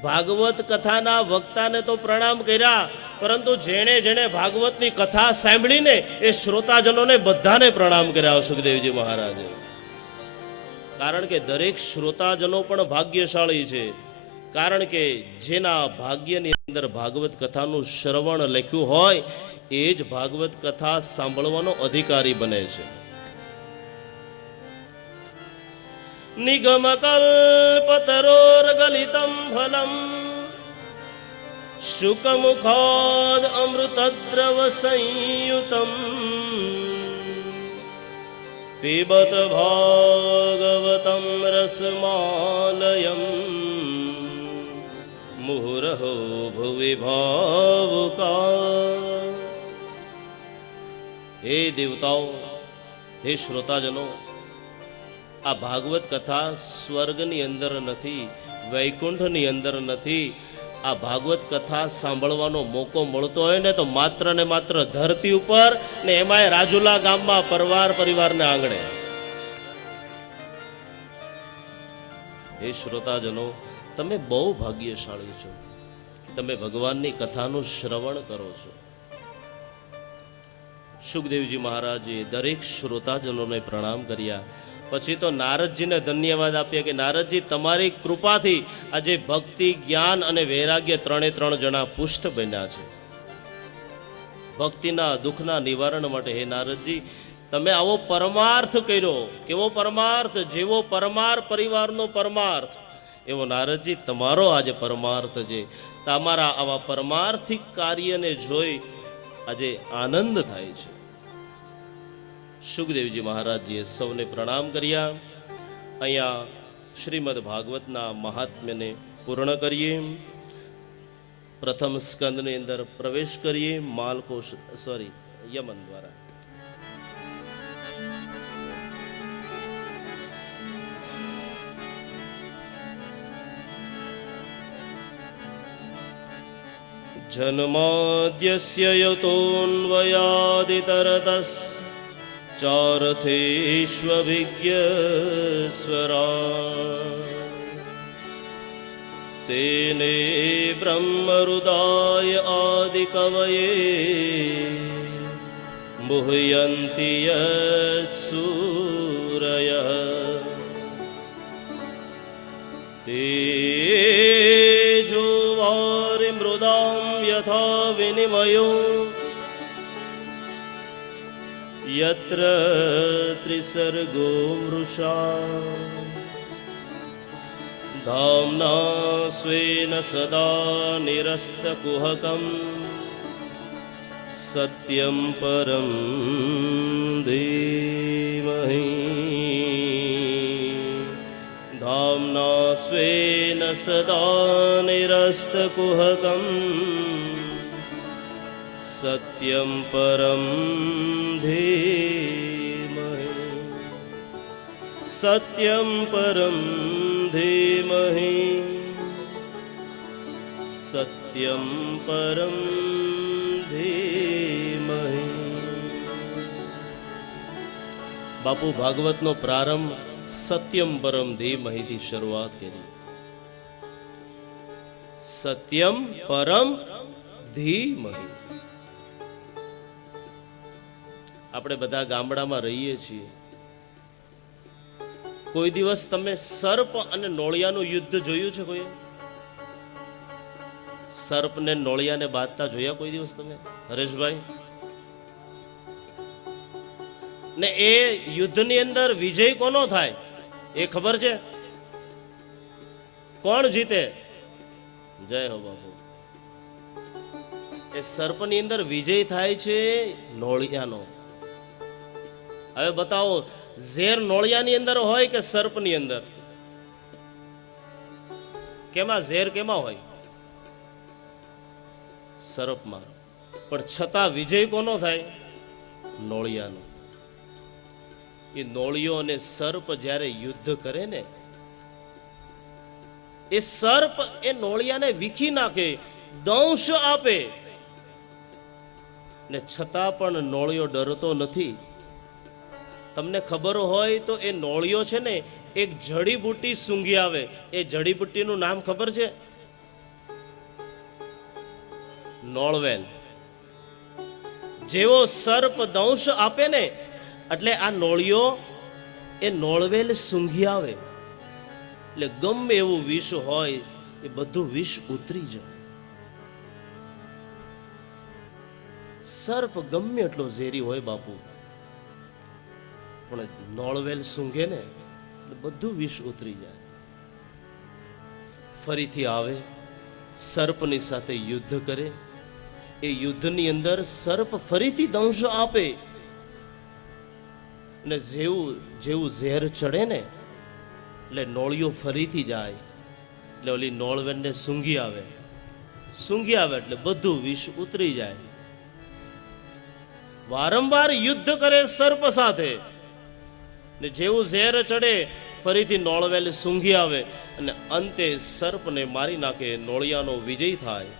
ભાગવત કથાના વક્તાને તો પ્રણામ કર્યા, પરંતુ જેણે જેણે ભાગવતની કથા સાંભળીને એ શ્રોતાજનોને બધાને પ્રણામ કર્યા સુખદેવજી મહારાજે। કારણ કે દરેક શ્રોતાજનો પણ ભાગ્યશાળી છે। કારણ કે જેના ભાગ્યની અંદર ભાગવત કથાનું શ્રવણ લખ્યું હોય એ જ ભાગવત કથા સાંભળવાનો અધિકારી બને છે। निगमकल्पतरोर्गलितं फलं शुकमुखाद अमृतद्रव संयुतं पिबत भागवतं रसमालयं मुहुरहो भुवि भावुका। हे देवताओं, हे श्रोताजनों, આ ભાગવત કથા સ્વર્ગની અંદર નથી, વૈકુંઠની અંદર નથી। આ ભાગવત કથા સાંભળવાનો મોકો મળતો હોય ને તો માત્ર ને માત્ર ધરતી ઉપર ને એમાંય રાજુલા ગામમાં પરિવારના આંગણે। એ શ્રોતાજનો, તમે બહુ ભાગ્યશાળી છો, તમે ભગવાનની કથાનું શ્રવણ કરો છો। સુખદેવજી મહારાજે દરેક શ્રોતાજનોને પ્રણામ કર્યા। પછી તો નારદજીને ધન્યવાદ આપ્યા કે નારદજી, તમારી કૃપાથી આજે ભક્તિ, જ્ઞાન અને વૈરાગ્ય ત્રણે ત્રણ જણા પુષ્ટ બન્યા છે। ભક્તિના દુઃખના નિવારણ માટે હે નારદજી તમે આવો પરમાર્થ કર્યો। કેવો પરમાર્થ? જેવો પરમાર પરિવારનો પરમાર્થ એવો નારદજી તમારો આજે પરમાર્થ છે. તમારા આવા પરમાર્થિક કાર્યને જોઈ આજે આનંદ થાય છે. સુખદેવજી મહારાજજીએ સૌને પ્રણામ કર્યા. અહીંયા શ્રીમદ ભાગવતના મહાત્મ્યને પૂર્ણ કરીએ. પ્રથમ સ્કંદની અંદર પ્રવેશ કરીએ. યમન દ્વારા જન્માદ્યસ્ય યતોન્વયાદિતરતસ ચારથેષ્વભિજ્ઞસ્વરા તેને બ્રહ્મરુદાય આદિકવયે મુહ્યન્તિ યત્સૂરયઃ તેજો વારિમૃદાં યથા વિનિમયો યત્ર ત્રિસર્ગો મૃષા ધામ્ના સ્વેન સદા નિરસ્તકુહકં સત્યં પરમ ધીમહિ. ધામ્ના સ્વેન સદા નિરસ્તકુહકં સત્યં પરમ ધીમહિ. સત્યં પરમ ધીમહિ. સત્યં પરમ ધીમહિ. બાપુ ભાગવતનો પ્રારંભ સત્યમ પરમ ધીમહિથી શરૂઆત કરી. સત્યમ પરમ ધીમહિ. આપણે બધા ગામડામાં રહીએ છીએ. કોઈ દિવસ તમે સર્પ અને નોળિયાનું યુદ્ધ જોયું છે? કોઈ સર્પ ને નોળિયાને બાંધતા જોયા કોઈ દિવસ તમે, હરેશભાઈ? ને એ યુદ્ધની અંદર વિજય કોનો થાય એ ખબર છે? કોણ જીતે? જય હો બાપુ. એ સર્પની અંદર વિજય થાય છે નોળિયાનો. હવે બતાવો, ઝેર નોળિયાની અંદર હોય કે સર્પની અંદર? કેમાં ઝેર કેમાં હોય? સર્પમાં. પણ છતાં વિજય કોનો થાય? નોળિયાનો. એ નોળિયો અને સર્પ જ્યારે યુદ્ધ કરે ને, એ સર્પ એ નોળિયાને વીખી નાખે, દંશ આપે, ને છતાં પણ નોળિયો ડરતો નથી. તમને ખબર હોય તો એ નોળિયો છે ને એક જડીબુટ્ટી સૂંઘી આવે. એ જડીબુટ્ટીનું નામ ખબર છે? નોળવેલ. જેવો સર્પ દંશ આપે ને એટલે આ નોળિયો એ નોળવેલ સૂંઘી આવે, એટલે ગમે એવું વિષ હોય એ બધું વિષ ઉતરી જાય. સર્પ ગમે એટલો ઝેરી હોય બાપુ, પણ નોળવેલ સૂંઘે ને એટલે બધું વિષ ઉતરી જાય. ફરીથી આવે, સર્પની સાથે યુદ્ધ કરે. એ યુદ્ધની અંદર સર્પ ફરીથી દંશ આપે, ને જેવું જેવું ઝેર ચડે ને એટલે નોળિયો ફરીથી જાય, એટલે ઓલી નોળવેલને સૂંઘી આવે. સૂંઘી આવે એટલે બધું વિષ ઉતરી જાય. વારંવાર યુદ્ધ કરે સર્પ સાથે, ને જેવું ઝેર ચડે ફરીથી નોળવેલ સૂંઘી આવે, અને અંતે સર્પને મારી નાખે, નોળિયાનો વિજય થાય.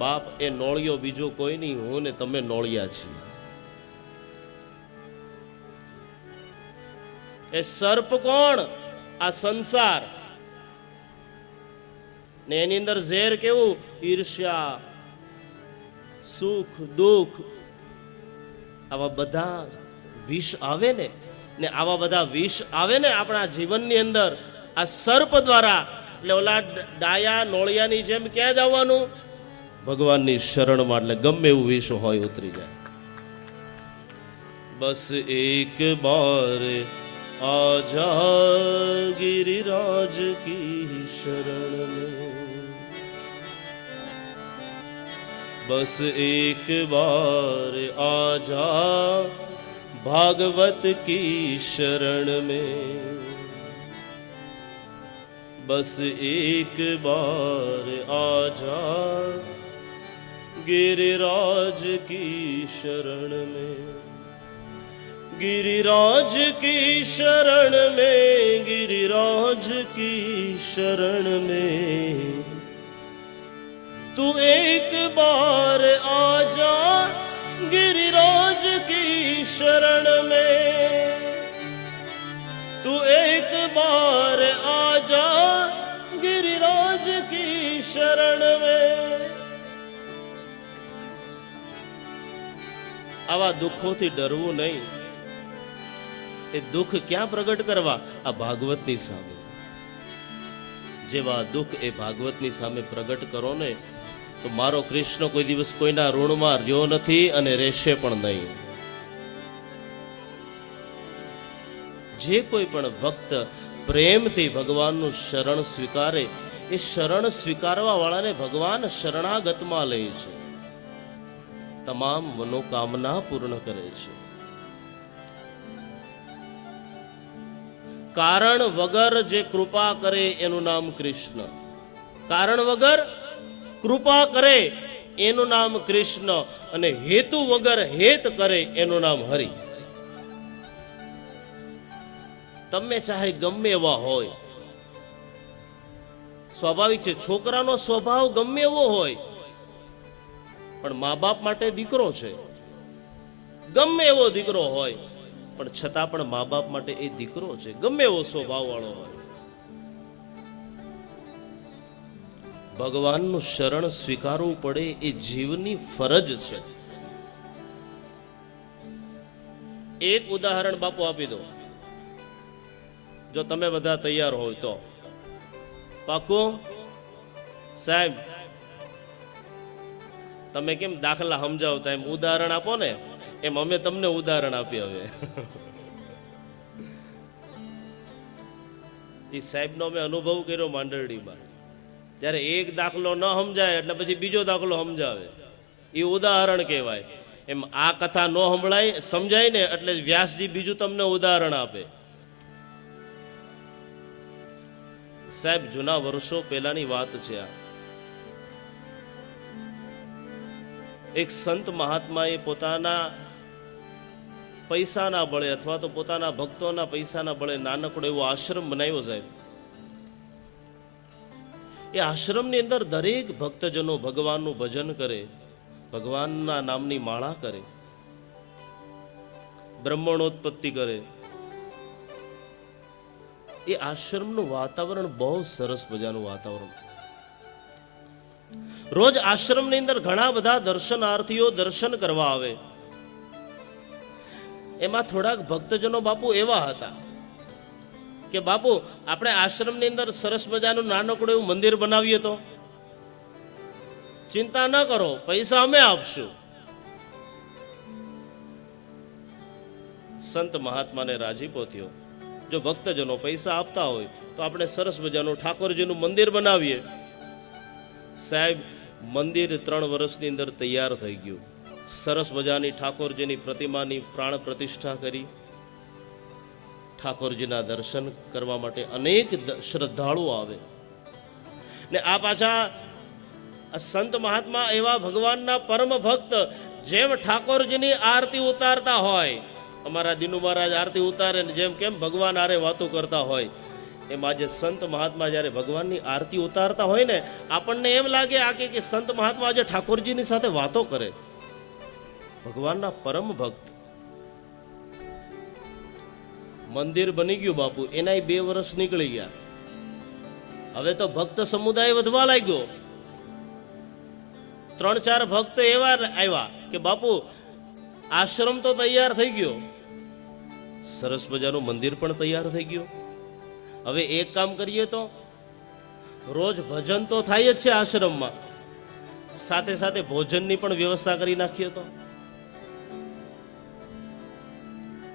બાપ, એ નોળિયો બીજો કોઈ નહીં, હું ને તમે નોળિયા છીએ. એ સર્પ કોણ? આ સંસાર. ને એની અંદર ઝેર કેવું? ઈર્ષ્યા, સુખ, દુઃખ, આવા બધા વિષ આવે ને. ને આવા બધા વિષ આવે ને આપણા જીવનની અંદર આ સર્પ દ્વારા, એટલે ઓલા ડાયા નોળિયાની જેમ ક્યાં જવાનું? ભગવાનની શરણમાં. એટલે ગમે એવું વિષ હોય ઉતરી જાય. બસ એક બાર आजा गिरिराज की शरण में, बस एक बार आजा भागवत की शरण में, बस एक बार आजा गिरिराज की शरण में, गिरिराज की शरण में, गिरिराज की शरण में, तू एक बार आजा गिरिराज की शरण में, तू एक बार आजा गिरिराज की शरण में। આવા દુઃખોથી ડરવું નહીં. એ દુઃખ ક્યાં પ્રગટ કરવા? આ ભાગવતની સામે. જેવા દુઃખ એ ભાગવતની સામે પ્રગટ કરો ને, તો મારો કૃષ્ણ કોઈ દિવસ કોઈના ઋણમાં રહ્યો નથી અને રહેશે પણ નહીં. જે કોઈ પણ ભક્ત પ્રેમથી ભગવાનનું શરણ સ્વીકારે, એ શરણ સ્વીકારવા વાળાને ભગવાન શરણાગતમાં લે છે, તમામ મનોકામના પૂર્ણ કરે છે. કારણ વગર જે કૃપા કરે એનું નામ કૃષ્ણ. કારણ વગર કૃપા કરે એનું નામ કૃષ્ણ, અને હેતુ વગર હેત કરે એનું નામ હરિ. તમે ચાહે ગમે એવા હોય, સ્વાભાવિક છે, છોકરાનો સ્વભાવ ગમે એવો હોય, પણ મા બાપ માટે દીકરો છે. ગમે એવો દીકરો હોય, પણ છતાં પણ મા બાપ માટે એ દીકરો છે, ગમે એવો સ્વભાવ વાળો હોય. ભગવાનનું શરણ સ્વીકારવું પડે એ જીવની ફરજ છે. એક ઉદાહરણ બાપુ આપી દો, જો તમે બધા તૈયાર હોય તો. પાકું? સાહેબ, તમે કેમ દાખલા સમજાવતા એમ ઉદાહરણ આપો ને, એમ અમે તમને ઉદાહરણ આપીએ. હવે એ સાહેબનો અમે અનુભવ કર્યો માંડરડીમાં. જ્યારે એક દાખલો ન સમજાય એટલે પછી બીજો દાખલો સમજાવે, એ ઉદાહરણ કહેવાય. એમ આ કથા ન સંભળાય સમજાય ને એટલે વ્યાસજી બીજું તમને ઉદાહરણ આપે. સાહેબ, જૂના વર્ષો પહેલાની વાત છે આ. એક સંત મહાત્માએ પોતાના પૈસાના બળે અથવા તો પોતાના ભક્તોના પૈસાના બળે નાનકડો એવો આશ્રમ બનાવ્યો. સાહેબ, એ આશ્રમની અંદર દરેક ભક્તજનો ભગવાનનું ભજન કરે, ભગવાનના નામની માળા કરે, બ્રહ્મણોત્પત્તિ કરે. એ આશ્રમનું વાતાવરણ બહુ સરસ મજાનું વાતાવરણ. રોજ આશ્રમની અંદર ઘણા બધા દર્શનાર્થીઓ દર્શન કરવા આવે. એમાં થોડાક ભક્તજનો બાપુ એવા હતા કે બાપુ, આપણે આશ્રમની અંદર સરસ મજાનું નાનકડું એવું મંદિર બનાવીએ તો? ચિંતા ન કરો, પૈસા અમે આપશું. સંત મહાત્માને રાજીપો થયો, જો ભક્તજનો પૈસા આપતા હોય તો આપણે સરસ મજાનું ઠાકોરજીનું મંદિર બનાવીએ. સાહેબ, મંદિર 3 વર્ષની અંદર તૈયાર થઈ ગયું. સરસ મજાની ઠાકોરજીની પ્રતિમાની પ્રાણ પ્રતિષ્ઠા કરી. ઠાકોરજીના દર્શન કરવા માટે અનેક શ્રદ્ધાળુઓ આવે. ને આ પાછા સંત મહાત્મા એવા ભગવાનના પરમ ભક્ત, જેમ ઠાકોરજીની આરતી ઉતારતા હોય, અમારા દિનુ મહારાજ આરતી ઉતારે ને જેમ કેમ ભગવાન આરે વાતો કરતા હોય, એમ આજે સંત મહાત્મા જ્યારે ભગવાનની આરતી ઉતારતા હોય ને, આપણને એમ લાગે આ કે સંત મહાત્મા આજે ઠાકોરજીની સાથે વાતો કરે. ભગવાનના પરમ ભક્ત. મંદિર બની ગયું બાપુ, એનાય 2 વર્ષ નીકળી ગયા. હવે તો ભક્ત સમુદાય વધવા લાગ્યો. 3-4 ભક્ત એવા આવ્યા કે બાપુ, આશ્રમ તો તૈયાર થઈ ગયો, સરસ મજાનું મંદિર પણ તૈયાર થઈ ગયું. હવે એક કામ કરીએ તો, રોજ ભજન તો થાય જ છે આશ્રમમાં, સાથે સાથે ભોજનની પણ વ્યવસ્થા કરી નાખીએ તો?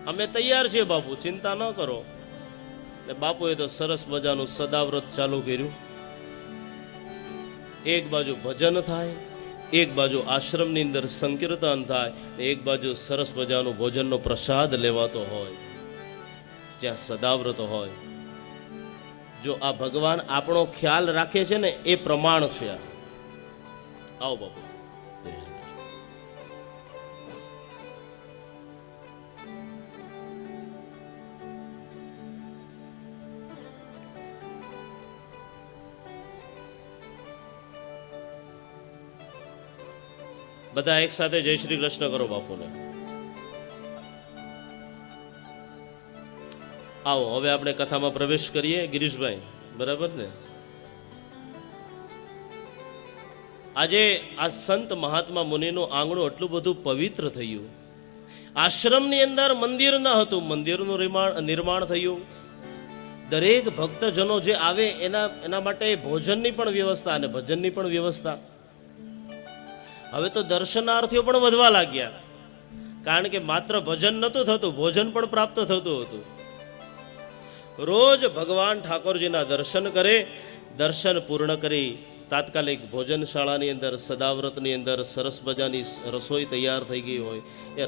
અમે તૈયાર છીએ બાપુ, ચિંતા ન કરો. ને બાપુએ તો સરસ મજાનું સદાવ્રત ચાલુ કર્યું. એક બાજુ ભજન થાય, એક બાજુ આશ્રમની અંદર સંકીર્તન થાય, ને એક બાજુ સરસ મજાનું ભોજનનો પ્રસાદ લેવાતો હોય, જ્યાં સદાવ્રત હોય. જો આ ભગવાન આપણો ખ્યાલ રાખે છે ને એ પ્રમાણ છે. આવો બાપુ. બધા એક સાથે જય શ્રી કૃષ્ણ કરો બાપુને. આવો હવે આપણે કથામાં પ્રવેશ કરીએ. ગિરીશભાઈ, બરાબર ને? આજે આ સંત મહાત્મા મુનિનું આંગણું એટલું બધું પવિત્ર થયું. આશ્રમની અંદર મંદિર ન હતું, મંદિરનું નિર્માણ થયું. દરેક ભક્તજનો જે આવે એના માટે ભોજનની પણ વ્યવસ્થા અને ભજનની પણ વ્યવસ્થા. હવે તો દર્શનાર્થીઓ પણ વધવા લાગ્યા, કારણ કે માત્ર ભજન નહોતું થતું, ભોજન પણ પ્રાપ્ત થતું હતું. રોજ ભગવાન ઠાકોરજીના દર્શન કરે, દર્શન પૂર્ણ કરી તાત્કાલિક ભોજનશાળાની અંદર સદાવ્રતની અંદર સરસ મજાની રસોઈ તૈયાર થઈ ગઈ હોય. એ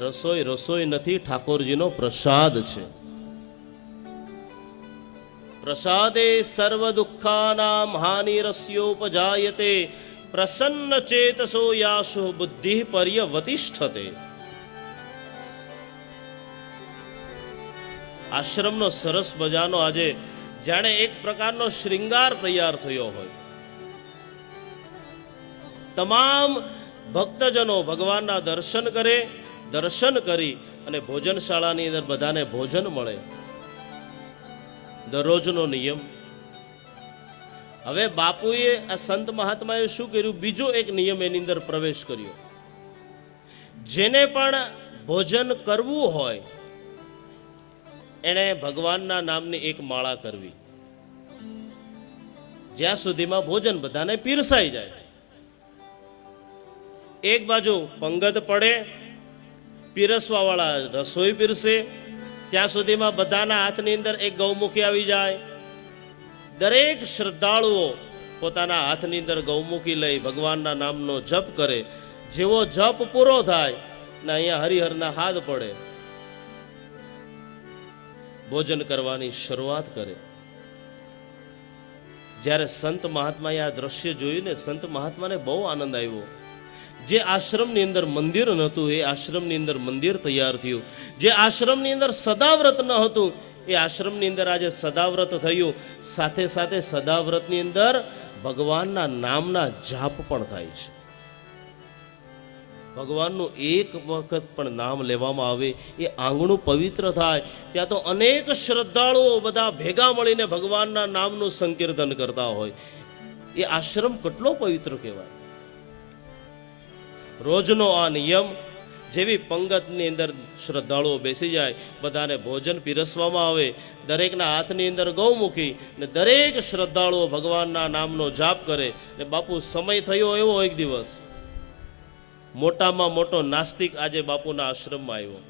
રસોઈ નથી, ઠાકોરજીનો પ્રસાદ છે. પ્રસાદે સર્વ દુઃખાનામ હાનિરસ્યોપજાયતે પ્રસન્ન ચેતસો યાશુ બુદ્ધિ પર્યવતિષ્ઠતે. આશ્રમનો સરસ મજાનો આજે જાણે એક પ્રકારનો શ્રૃંગાર તૈયાર થયો હોય. તમામ ભક્તજનો ભગવાનના દર્શન કરે, દર્શન કરી અને ભોજનશાળાની અંદર બધાને ભોજન મળે. દરરોજનો નિયમ. હવે બાપુએ આ સંત મહાત્માએ શું કર્યું? બીજો એક નિયમ એની અંદર પ્રવેશ કર્યો. જેને પણ ભોજન કરવું હોય એણે ભગવાનના નામની એક માળા કરવી, જ્યાં સુધીમાં ભોજન બધાને પીરસાઈ જાય. એક બાજુ પંગત પડે, પીરસવા વાળા રસોઈ પીરસે, ત્યાં સુધીમાં બધાના હાથની અંદર એક ગૌમુખી આવી જાય. દરેક શ્રદ્ધાળુઓ પોતાના હાથની અંદર ગૌમુખી લઈ ભગવાનના નામનો જપ કરે. જેવો જપ પૂરો થાય ને અહીંયા હરિહરના હાથ પડે, ભોજન કરવાની શરૂઆત કરે. જ્યારે સંત મહાત્માએ આ દ્રશ્ય જોયું ને, સંત મહાત્માને બહુ આનંદ આવ્યો. જે આશ્રમની અંદર મંદિર નહોતું એ આશ્રમની અંદર મંદિર તૈયાર થયું. જે આશ્રમની અંદર સદાવ્રત ન હતું એ આશ્રમની અંદર આજે સદાવ્રત થયું. સાથે સાથે સદાવ્રતની અંદર ભગવાનના નામના જાપ પણ થાય છે. ભગવાનનું એક વખત પણ નામ લેવામાં આવે એ આંગણું પવિત્ર થાય. ત્યાં તો અનેક શ્રદ્ધાળુઓ બધા ભેગા મળીને ભગવાનના નામનું સંકીર્તન કરતા હોય. એ આશ્રમ કેટલો પવિત્ર કહેવાય. રોજનો આ નિયમ. જેવી પંગતની અંદર શ્રદ્ધાળુઓ બેસી જાય, બધાને ભોજન પીરસવામાં આવે, દરેકના હાથની અંદર ગૌમુખી, ને દરેક શ્રદ્ધાળુઓ ભગવાનના નામનો જાપ કરે. ને બાપુ સમય થયો એવો એક દિવસ મોટામાં મોટો નાસ્તિક આજે બાપુના આશ્રમમાં આવ્યો.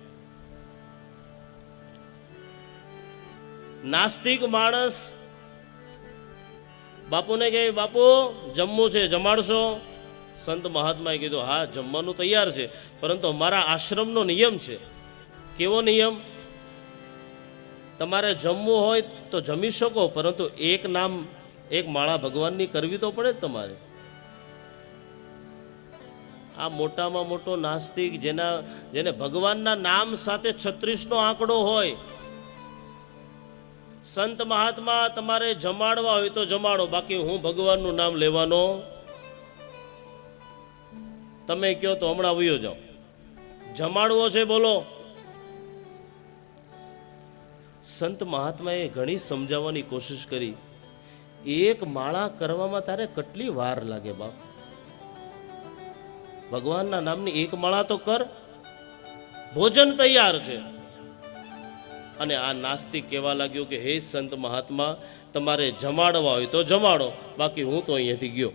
નાસ્તિક માણસ બાપુને કહે, બાપુ જમવું છે, જમાડશો? સંત મહાત્માએ કીધું, હા જમવાનું તૈયાર છે, પરંતુ અમારા આશ્રમનો નિયમ છે. કેવો નિયમ? તમારે જમવું હોય તો જમી શકો, પરંતુ એક નામ, એક માળા ભગવાનની કરવી તો પડે જ તમારે. આ મોટામાં મોટો નાસ્તિક, જેને ભગવાનના નામ સાથે 36નો આંકડો હોય. સંત મહાત્મા તમારે જમાડવા હોય તો જમાડો, બાકી હું ભગવાનનું નામ લેવાનો. તમે કહો તો હમણાં વયો જાઓ. જમાડવો છે બોલો. સંત મહાત્માએ ઘણી સમજાવવાની કોશિશ કરી. એક માળા કરવામાં તારે કેટલી વાર લાગે બાપ? ભગવાનના નામની એક માળા તો કર, ભોજન તૈયાર છે. અને આ નાસ્તિક કહેવા લાગ્યો કે હે સંત મહાત્મા, તમારે જમાડવા હોય તો જમાડો, બાકી હું તો અહીંયાથી ગયો.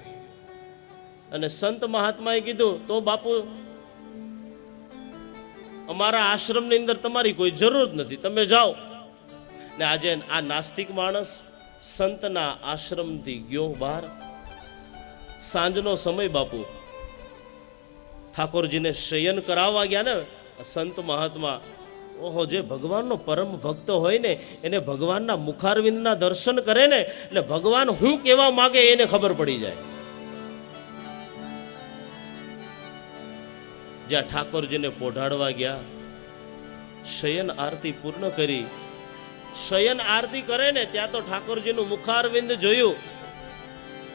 અને સંત મહાત્માએ કીધું, તો બાપુ અમારા આશ્રમની અંદર તમારી કોઈ જરૂર નથી, તમે જાઓ. ને આજે આ નાસ્તિક માણસ સંતના આશ્રમથી ગયો બહાર. સાંજનો સમય બાપુ, ઠાકોરજીને શયન કરાવવા ગયા ને સંત મહાત્મા. ઓહો, જે ભગવાનનો પરમ ભક્ત હોય ને એને ભગવાનના મુખારવિંદના દર્શન કરે ને એટલે ભગવાન હું કેવા માંગે એને ખબર પડી જાય. જ્યાં ઠાકોરજીને પોઢાડવા ગયા, શયન આરતી પૂર્ણ કરી. શયન આરતી કરે ને ત્યાં તો ઠાકોરજીનું મુખારવિંદ જોયું.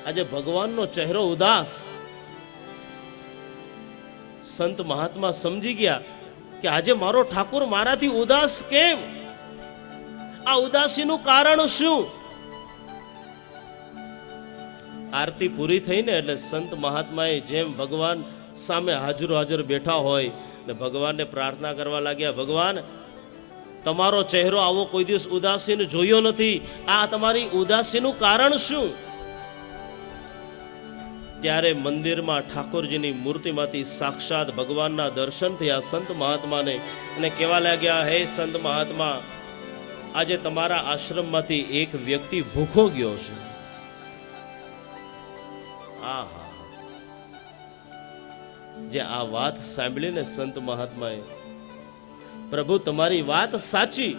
આજે ભગવાનનો ચહેરો ઉદાસ. સંત મહાત્મા સમજી ગયા કે આજે મારો ઠાકોર મારાથી ઉદાસ કેમ? આ ઉદાસીનું કારણ શું? આરતી પૂરી થઈને એટલે સંત મહાત્માએ જેમ ભગવાન સામે હાજર બેઠા હોય ને ભગવાનને પ્રાર્થના કરવા લાગ્યા, ભગવાન તમારો ચહેરો આવો કોઈ દિવસ ઉદાસીન જોયો નથી, આ તમારી ઉદાસીનું કારણ શું? ત્યારે મંદિરમાં ઠાકોરજીની મૂર્તિમાંથી સાક્ષાત ભગવાનના દર્શન થયા સંત મહાત્માને અને કહેવા લાગ્યા, હે સંત મહાત્મા, આજે તમારા આશ્રમમાંથી એક વ્યક્તિ ભૂખો ગયો છે. આહા, જે આ વાત સાંભળીને સંત મહાત્માએ, પ્રભુ તમારી વાત સાચી,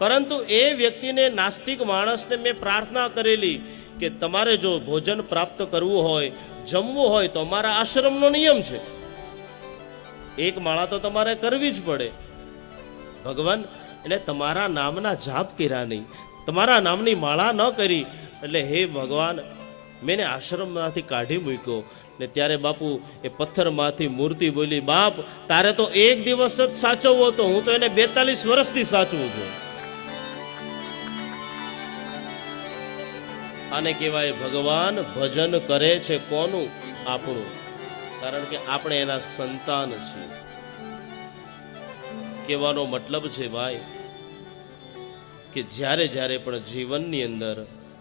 પરંતુ એ વ્યક્તિને, નાસ્તિક માણસને મેં પ્રાર્થના કરેલી કે તમારે જો ભોજન પ્રાપ્ત કરવું હોય, જમવું હોય તો અમારા આશ્રમનો નિયમ છે, એક માળા તો તમારે કરવી જ પડે. ભગવાન, એટલે તમારા નામના જાપ કર્યા નહીં, તમારા નામની માળા ન કરી, એટલે હે ભગવાન મેં આશ્રમમાંથી કાઢી મૂક્યો. ને ત્યારે બાપુ એ પથ્થરમાંથી મૂર્તિ બોલી, બાપ તારે તો એક દિવસ જ સાચવવો હતો, હું તો એને 42 વર્ષથી સાચવું છું. આને કહેવાય ભગવાન ભજન કરે છે કોનું? આપણું. કારણ કે આપણે એના સંતાન છીએ. કહેવાનો મતલબ છે ભાઈ કે જ્યારે જ્યારે પણ જીવનની અંદર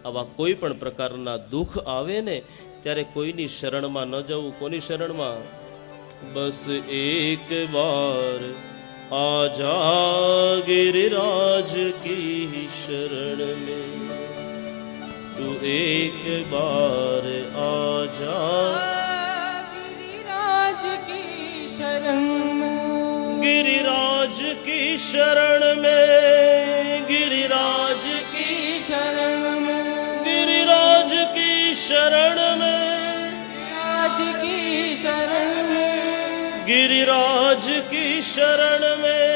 આવા કોઈ પણ પ્રકારના દુઃખ આવે ને ત્યારે કોઈની શરણમાં ન જવું. કોની શરણમાં? બસ એક બાર આજા ગિરિરાજ કી શરણ મેં, તું એક બાર આજા गिरिराज की शरण में, गिरिराज की शरण में, गिरिराज की शरण में, गिरिराज की शरण में, राज की शरण में, गिरिराज की शरण में,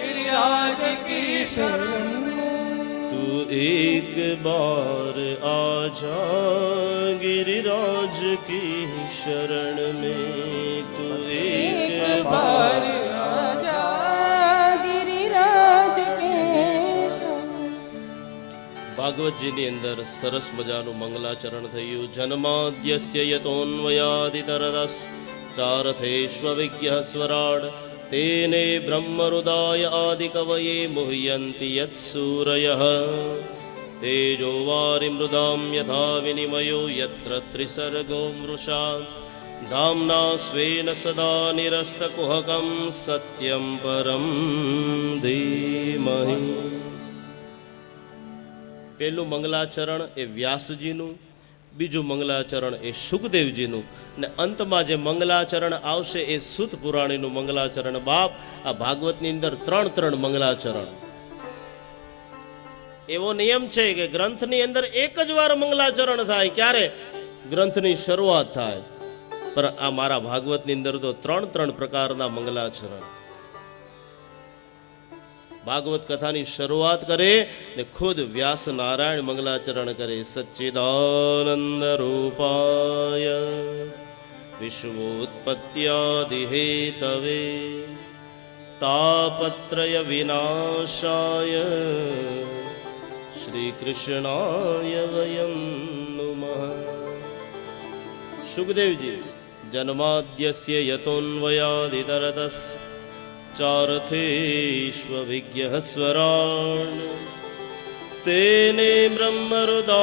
गिरिराज की शरण में, तू एक बार आजा गिरिराज की शरण में, तू एक बार आजा गिरिराज के शरण. ભાગવતજીની અંદર સરસ મજાનું મંગલાચરણ થયું. જન્માદ્યસ્ય યતોન્વયાદિતરદસ ચારથેષ્વવિજ્ઞ સ્વરાડ તેને બ્રહ્મરુદાય આદિકવયે મુહ્યન્તિ યત્સૂરયઃ તેજો વારિમૃદામ યથા વિનિમયો યત્ર ત્રિસર્ગો મૃષા ધામ્ના સ્વેન સદા નિરસ્તકુહકં સત્યં પરમ ધીમહિ. પહેલું મંગલાચરણ એ વ્યાસજીનું, બીજું મંગલાચરણ એ સુખદેવજીનું, ને અંતમાં જે મંગલાચરણ આવશે એ સુત પુરાણીનું મંગલાચરણ. બાપ, આ ભાગવતની અંદર 3 મંગલાચરણ. એવો નિયમ છે કે ગ્રંથની અંદર એક જ વાર મંગલાચરણ થાય. ક્યારે? ગ્રંથની શરૂઆત થાય. પણ આ મારા ભાગવતની અંદર તો 3 પ્રકારના મંગલાચરણ. ભાગવત કથાની શરૂઆત કરે ને ખુદ વ્યાસ નારાયણ મંગલાચરણ કરે. સચ્ચિદાનંદ રૂપાય વિશ્વોત્પત્યાદિ હેતવે તાપત્રય વિનાશાય શ્રી કૃષ્ણાય વયમ નુમઃ. સુખદેવજી, જન્માદ્યસ્ય યતોન્વયાદિતરતસ ચારથેષ્વવિજ્ઞ સ્વરાણ તેને બ્રહ્મરુદાયાદિકવયે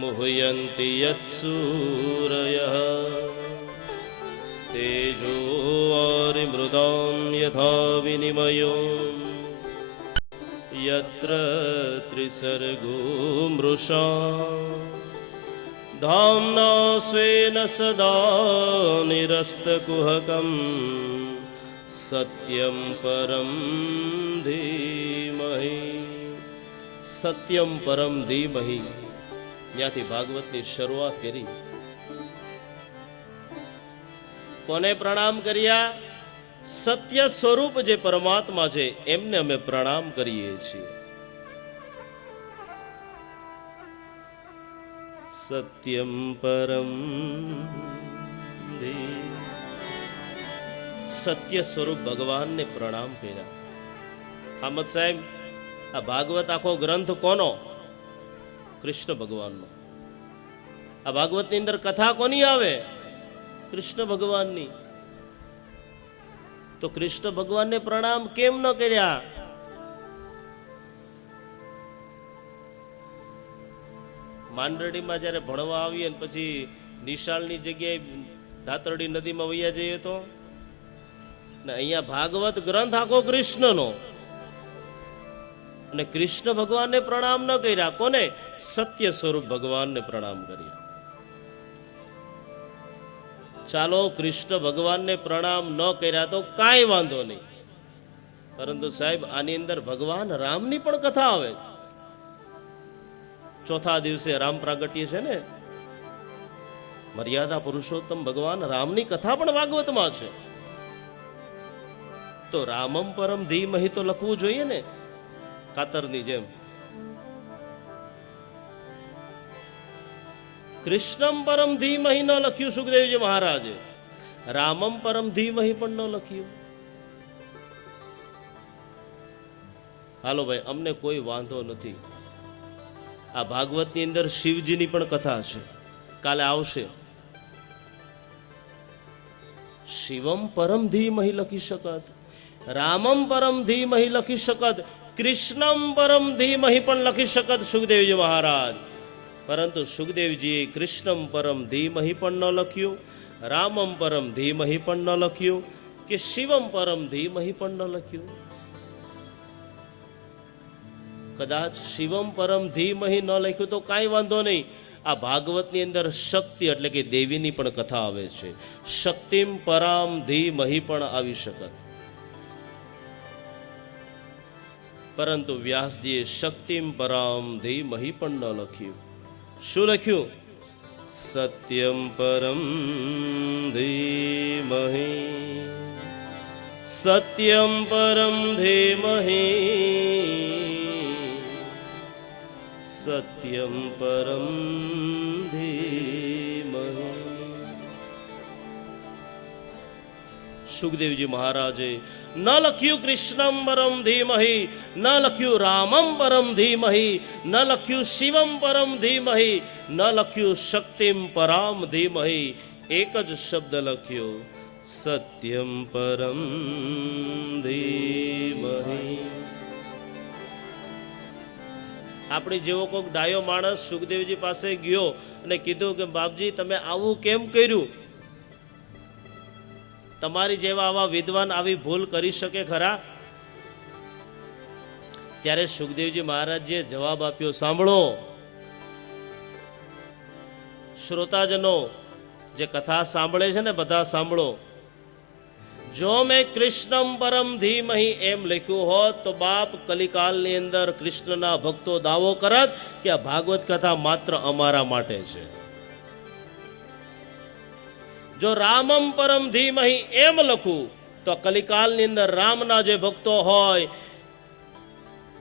મુહ્યન્તિ યત્સૂરયઃ તેજો पारिमृदां यथा विनिमयो यत्र त्रिसर्गो मृषा धाम्ना स्वेन सदा निरस्तकुहकं सत्यं परं धीमहि सत्यम परम धीमहि ત્યાંથી ભાગવતની શરૂઆત કરી. કોને પ્રણામ કર્યા? સત્ય સ્વરૂપ જે પરમાત્મા છે એમને અમે પ્રણામ કરીએ છીએ. સત્યમ પરમ સત્ય સ્વરૂપ ભગવાનને પ્રણામ કર્યા. આમદ સાહેબ, આ ભાગવત આખો ગ્રંથ કોનો? કૃષ્ણ ભગવાનનો. આ ભાગવતની અંદર કથા કોની આવે? કૃષ્ણ ભગવાનની. તો કૃષ્ણ ભગવાનને પ્રણામ કેમ ન કર્યા? માંડરડીમાં જયારે ભણવા આવીએ ને પછી નિશાળની જગ્યાએ ધાતરડી નદીમાં વૈયા જઈએ તો ને અહીંયા ભાગવત ગ્રંથ આખો કૃષ્ણનો, અને કૃષ્ણ ભગવાનને પ્રણામ ન કર્યા. કોને? સત્ય સ્વરૂપ ભગવાનને પ્રણામ કર્યા. ચાલો, કૃષ્ણ ભગવાનને પ્રણામ ન કર્યા તો કાંઈ વાંધો નહીં, પરંતુ સાહેબ આની અંદર ભગવાન રામની પણ કથા આવે છે. ચોથા દિવસે રામ પ્રાગટ્ય છે ને, મર્યાદા પુરુષોત્તમ ભગવાન રામની કથા પણ ભાગવતમાં છે. તો રામમ પરમ ધીમહિ તો લખવું જોઈએ ને, કાતરની જેમ. કૃષ્ણમ પરમ ધીમહિ ન લખ્યું સુખદેવજી મહારાજે, રામમ પરમ ધીમહિ પણ ન લખ્યું. હાલો ભાઈ, અમને કોઈ વાંધો નથી. આ ભાગવતની અંદર શિવજીની પણ કથા છે, કાલે આવશે. શિવમ પરમ ધીમહિ લખી શકત, રામમ પરમ ધીમહિ લખી શકત, કૃષ્ણમ પરમ ધીમહિ પણ લખી શકત સુખદેવજી મહારાજ. પરંતુ સુખદેવજીએ કૃષ્ણમ પરમ ધીમહિ પણ ન લખ્યું, રામમ પરમ ધીમહિ પણ ન લખ્યું, કે શિવમ પરમ ધીમહિ પણ ન લખ્યું. કદાચ શિવમ પરમ ધીમહિ ન લખ્યું તો કાંઈ વાંધો નહીં. આ ભાગવતની અંદર શક્તિ એટલે કે દેવીની પણ કથા આવે છે. શક્તિમ પરામ ધીમહિ પણ આવી શકત, પરંતુ વ્યાસજીએ શક્તિમ પરામ ધીમહિ પણ ન લખ્યું. શું લખ્યું? સત્યમ પરમ ધીમહિ, સત્યમ પરમ ધીમહિ, સત્યમ પરમ ધીમહિ. સુખદેવજી મહારાજે ન લખ્યું કૃષ્ણમ પરમ ધીમહિ, ન લખ્યું રામમ પરમ ધીમહિ, ન લખ્યું શિવમ પરમ ધીમહિ, ન લખ્યું શક્તિમ પરામ ધીમહિ. એક જ શબ્દ લખ્યો, સત્યમ પરમ ધીમહિ. આપણી જેવો કોઈક ડાયો માણસ સુખદેવજી પાસે ગયો અને કીધું કે બાપજી તમે આવું કેમ કર્યું? તમારી જેવા આવા વિદ્વાન આવી ભૂલ કરી શકે ખરા? ત્યારે સુખદેવજી મહારાજે જવાબ આપ્યો. સાંભળો શ્રોતાજનો, જે કથા સાંભળે છે ને બધા સાંભળો. જો મેં કૃષ્ણમ પરમ ધીમહિ એમ લખ્યું હોત તો બાપ કલિકાલની અંદર કૃષ્ણના ભક્તો દાવો કરત કે આ ભાગવત કથા માત્ર અમારા માટે છે. જો રામમ પરમ ધીમહિ એમ લખું તો કલિકાલની અંદર રામના જે ભક્તો હોય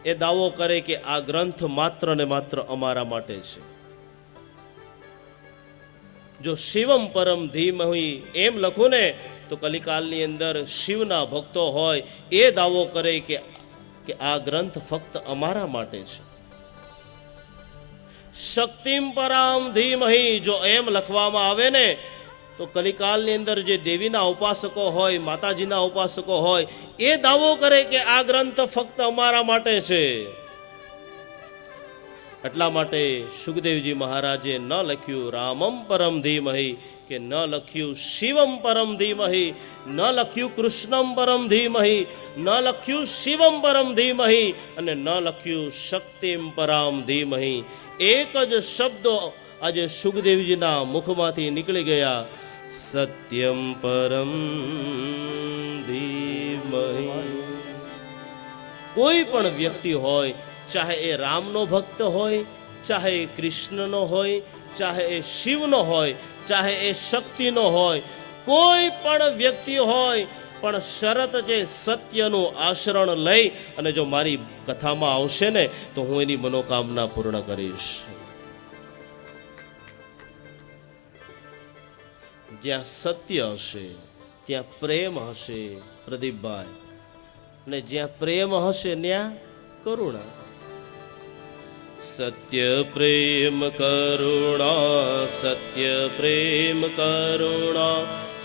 એ દાવો કરે કે આ ગ્રંથ માત્ર ને માત્ર અમારા માટે છે. જો શિવમ પરમ ધીમહિ એમ લખું ને તો કલિકાલની અંદર શિવના ભક્તો હોય એ દાવો કરે કે આ ગ્રંથ ફક્ત અમારા માટે છે. શક્તિમ પરામ ધીમહિ જો એમ લખવામાં આવે ને તો કલિકાલની અંદર જે દેવીના ઉપાસકો હોય, માતાજીના ઉપાસકો હોય એ દાવો કરે કે આ ગ્રંથ ફક્ત અમારા માટે છે. એટલા માટે સુખદેવજી મહારાજે ન લખ્યું રામમ પરમ ધીમહિ, કે ન લખ્યું શિવમ પરમ ધીમહિ, ન લખ્યું કૃષ્ણમ પરમ ધીમહિ, ન લખ્યું શિવમ પરમ ધીમહિ, અને ન લખ્યું શક્તિમ પરામ ધીમહિ. એક જ શબ્દો આજે સુખદેવજીના મુખમાંથી નીકળી ગયા, સત્યમ પરમ ધીમહિ. કોઈ પણ વ્યક્તિ હોય, ચાહે એ રામનો ભક્ત હોય, ચાહે એ કૃષ્ણનો હોય, ચાહે એ શિવનો હોય, ચાહે એ શક્તિનો હોય, કોઈ પણ વ્યક્તિ હોય, પણ શરત જે સત્યનું આચરણ લઈ અને જો મારી કથામાં આવશે ને તો હું એની મનોકામના પૂર્ણ કરીશ. જ્યાં સત્ય હશે ત્યાં પ્રેમ હશે પ્રદીપભાઈ, અને જ્યાં પ્રેમ હશે ત્યાં કરુણા. સત્ય પ્રેમ કરુણા, સત્ય પ્રેમ કરુણા,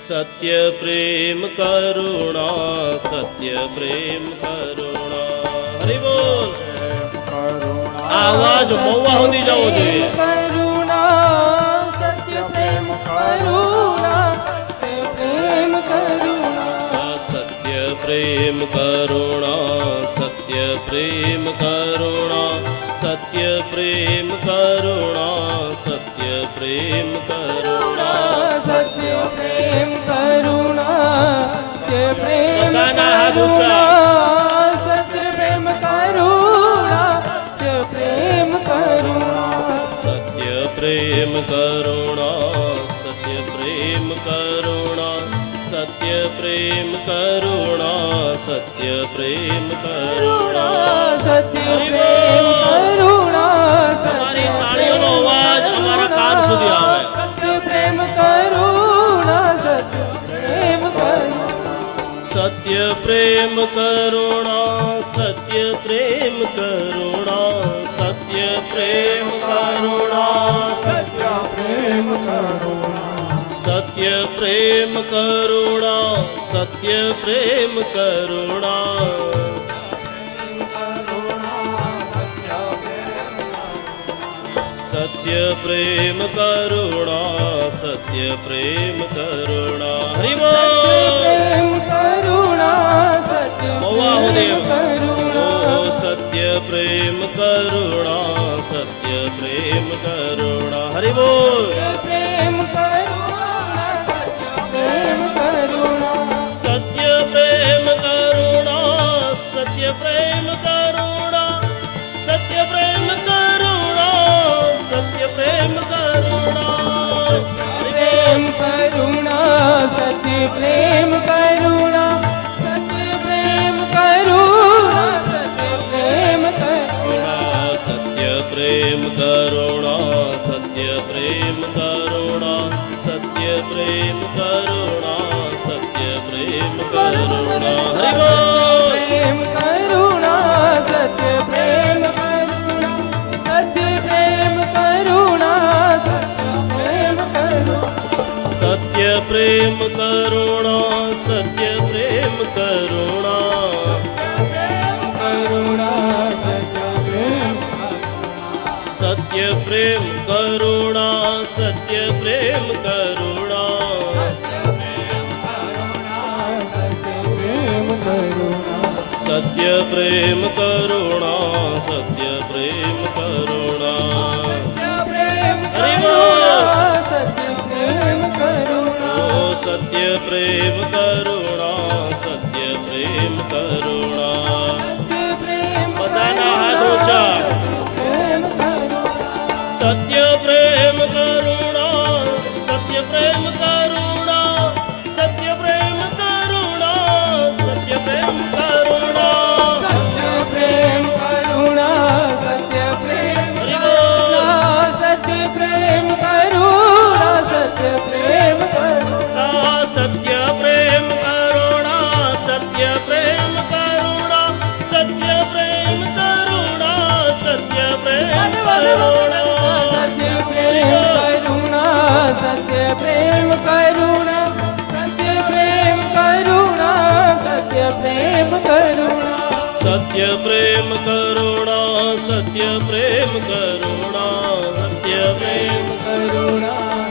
સત્ય પ્રેમ કરુણા, સત્ય પ્રેમ કરુણા. હરિ બોલ. આ અવાજ મહુવા સુધી જવો જોઈએ. કરુણા, સત્ય પ્રેમ કરુણા, પ્રેમ કરુણા. સત્ય પ્રેમ કરુણા, સત્ય પ્રેમ કરુણા, સત્ય પ્રેમ કરુણા, સત્ય પ્રેમ કરુણા. સત્ય પ્રેમ કરુણા, સત્ય પ્રેમ બધાના હાથ ઊંચા. કરુણા, સત્ય પ્રેમ કરુણા, સત્ય પ્રેમ કરુણા. સત્ય પ્રેમ કરુણા, સત્ય પ્રેમ કરુણા, સત્ય પ્રેમ કરુણા, સત્ય પ્રેમ કરુણા. સત્ય પ્રેમ કરુણા, તમારી તાળીઓનો અવાજ અમારા કાન સુધી આવે. સત્ય પ્રેમ કરુણા, સત્ય પ્રેમ કરુણા. સત્ય પ્રેમ કરુણા, સત્ય પ્રેમ કરુણા, સત્ય પ્રેમ કરુણા, સત્ય પ્રેમ કરુણા. સત્ય પ્રેમ કરુણા, સત્ય પ્રેમ કરુણા. સત્ય પ્રેમ કરુણા, સત્ય પ્રેમ કરુણા. હરિ બોલ. પ્રેમ કરુણા, સત્ય મહુવા પ્રેમ સુધી. કરુણા. ઓ સત્ય પ્રેમ કરુણા, સત્ય પ્રેમ કરુણા. હરિ બોલ. પ્રેમ કરુણા, સત્ય પ્રેમ કરુણા. સત્ય પ્રેમ કરુણા, સત્ય પ્રેમ કરુણા, સત્ય પ્રેમ કરુણા, સત્ય પ્રેમ કરુણા. પ્રેમ કરુણા, સત્ય પ્રેમ કરુણા, સત્ય પ્રેમ કરુણા, સત્ય પ્રેમ કરુણા. સત્ય પ્રેમ કરુણા, સત્ય પ્રેમ કરુણા, સત્ય પ્રેમ કરુણા, સત્ય પ્રેમ કરુણા. હરિ બોલ. પ્રેમ કરુણા, સત્ય પ્રેમ કરુણા, સત્ય પ્રેમ કરુણા, સત્ય પ્રેમ કરુણા. સત્ય પ્રેમ કરુણા, સત્ય પ્રેમ કરુણા. કરુણા, સત્ય પ્રેમ. સત્ય પ્રેમ કરુણા, સત્ય પ્રેમ કરુણા. સત્ય પ્રેમ કરુણા, સત્ય પ્રેમ કરુણા. હરિ બોલ. સત્ય પ્રેમ કરુણા. ઓ સત્ય પ્રેમ કરુણા, સત્ય પ્રેમ કરુણા. બધાના હાથ ઊંચા. સત્ય પ્રેમ કરુણા, સત્ય પ્રેમ કરુણા, સત્ય પ્રેમ કરુણા, સત્ય પ્રેમ કરુણા. પ્રેમ કરુણા, સત્ય પ્રેમ હરિ બોલ. સત્ય પ્રેમ કરુણા, સત્ય પ્રેમ કરુણા. સત્ય પ્રેમ કરુણા, સત્ય પ્રેમ કરુણા, સત્ય પ્રેમ કરુણા, સત્ય પ્રેમ કરુણા. સત્ય પ્રેમ કરુણા, સત્ય પ્રેમ કરુણા, સત્ય પ્રેમ કરુણા, સત્ય પ્રેમ કરુણા. સત્ય પ્રેમ કરુણા, સત્ય પ્રેમ કરુણા સત્ય પ્રેમ કરુણા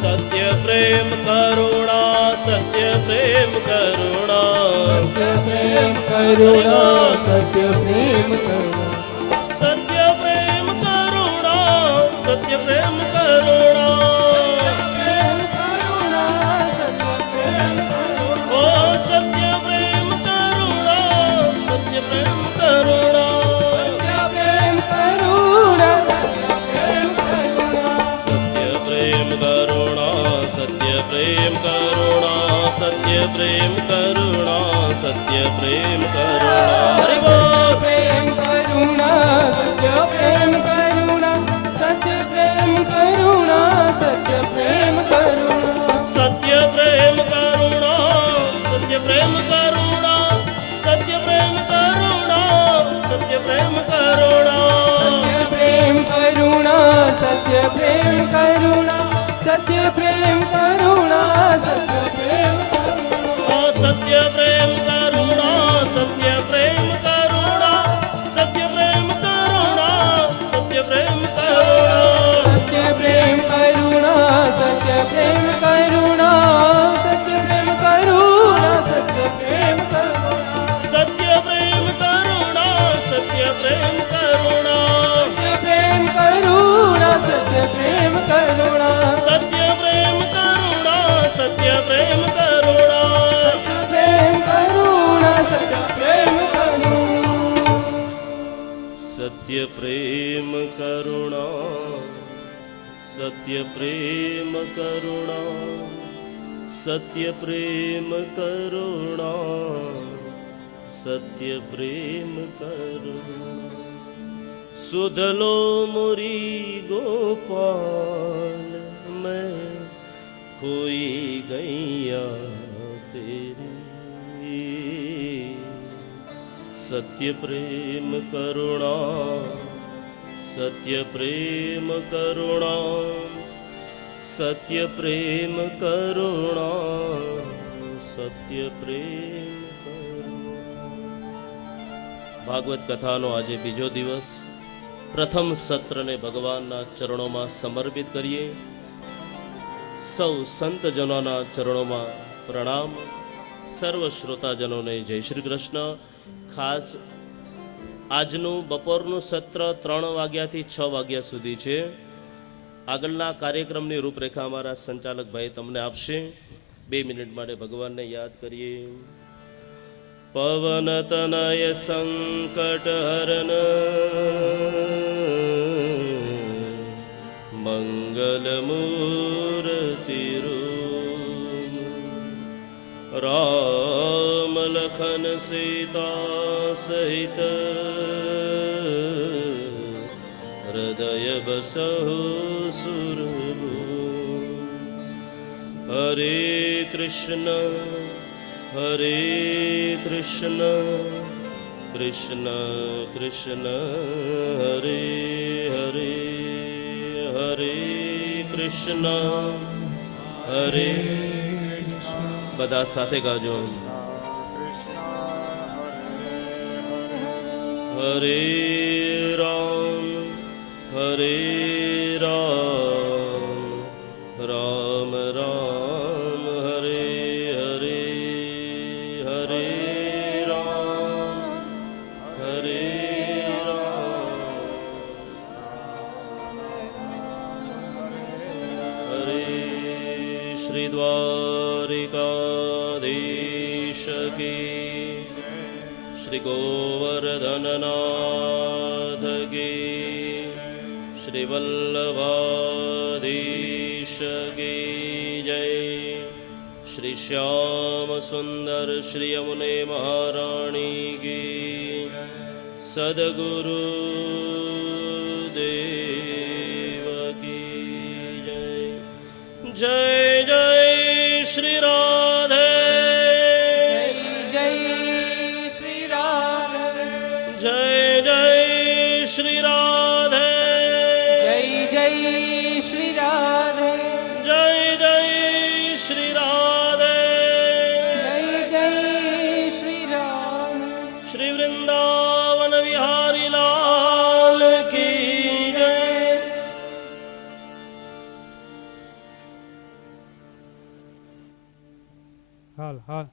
સત્ય પ્રેમ કરુણા સત્ય પ્રેમ કરુણા સત્ય પ્રેમ કરુણા સત્ય પ્રેમ કરુણા સત્ય પ્રેમ કરુણા સત્ય પ્રેમ કરુણા ઓ સત્ય પ્રેમ કરુણા સત્ય પ્રેમ કરુણા સત્ય પ્રેમ કરુણા સત્ય પ્રેમ કરુણા સત્ય પ્રેમ કરુણા સત્ય પ્રેમ કરુણા હરિ બોલ પ્રેમ કરુણા સત્ય પ્રેમ કરુણા સત્ય પ્રેમ કરુણા સત્ય પ્રેમ કરુણા સત્ય પ્રેમ કરુણા સત્ય પ્રેમ કરુણા સત્ય પ્રેમ કરુણા સત્ય પ્રેમ કરુણા પ્રેમ કરુણા સત્ય પ્રેમ કરુણા સત્ય પ્રેમ કરુણા સત્ય પ્રેમ ઓ સત્ય પ્રેમ કરુણા સત્ય પ્રેમ કરુણા સત્ય પ્રેમ કરુણા સત્ય પ્રેમ કરુણા સત્ય પ્રેમ કરુણા સત્ય પ્રેમ કરુણા સત્ય પ્રેમ કરુણા સત્ય પ્રેમ કરુણા સત્ય પ્રેમ કરુણા સત્ય પ્રેમ કરુણા સત્ય પ્રેમ કરુણા સત્ય પ્રેમ કરુણા સત્ય પ્રેમ કરુણા સત્ય પ્રેમ કરુણા પ્રેમ કરુણા સત્ય પ્રેમ કરુણા સત્ય પ્રેમ કરુણા સત્ય પ્રેમ કરુણા સત્ય પ્રેમ કરુણા સત્ય પ્રેમ કરુણા સુધ લો મોરી ગોપાલ મેં ખોઈ ગૈયા તેરી સત્ય પ્રેમ કરુણા સત્ય પ્રેમ કરુણા સત્ય પ્રેમ કરુણા સત્ય પ્રેમ ભાગવત કથાનો આજે બીજો દિવસ પ્રથમ સત્રને ભગવાનના ચરણોમાં સમર્પિત કરીએ. સૌ સંતજનોના ચરણોમાં પ્રણામ. સર્વ શ્રોતાજનોને જય શ્રી કૃષ્ણ. ખાસ આજનું બપોરનું સત્ર 3 વાગ્યાથી 6 વાગ્યા સુધી છે. આગળના કાર્યક્રમની રૂપરેખા અમારા સંચાલક ભાઈ તમને આપશે. 2 મિનિટ માટે ભગવાનને યાદ કરીએ. પવન તનય સંકટ હરન મંગલ મૂર્તિ રામ લખન સીતા સહિત હૃદય બસહુ સુરભૂ. હરે કૃષ્ણ હરે કૃષ્ણ કૃષ્ણ કૃષ્ણ હરે હરે હરે કૃષ્ણ હરે. બધા સાથે ગાજો. હરે રામ હરે રામ રામ રામ હરે હરે હરે રામ હરે રામ હરે. શ્રી દ્વારિકાધીશ કી, શ્રી ગોવર્ધનનાથ કી, શ્રી વલ્લભાધીશ કી જય. શ્રી શ્યામ સુંદર શ્રી યમુને મહારાણી કી. સદગુરુ દેવ કી જય. જય જય શ્રી રાધે. જય શ્રી રાધે જય જય શ્રી રાધે. જય શ્રી રાધે જય જય શ્રી રાધે. જય શ્રી રાધે. શ્રી વૃંદાવન હાલ હાલ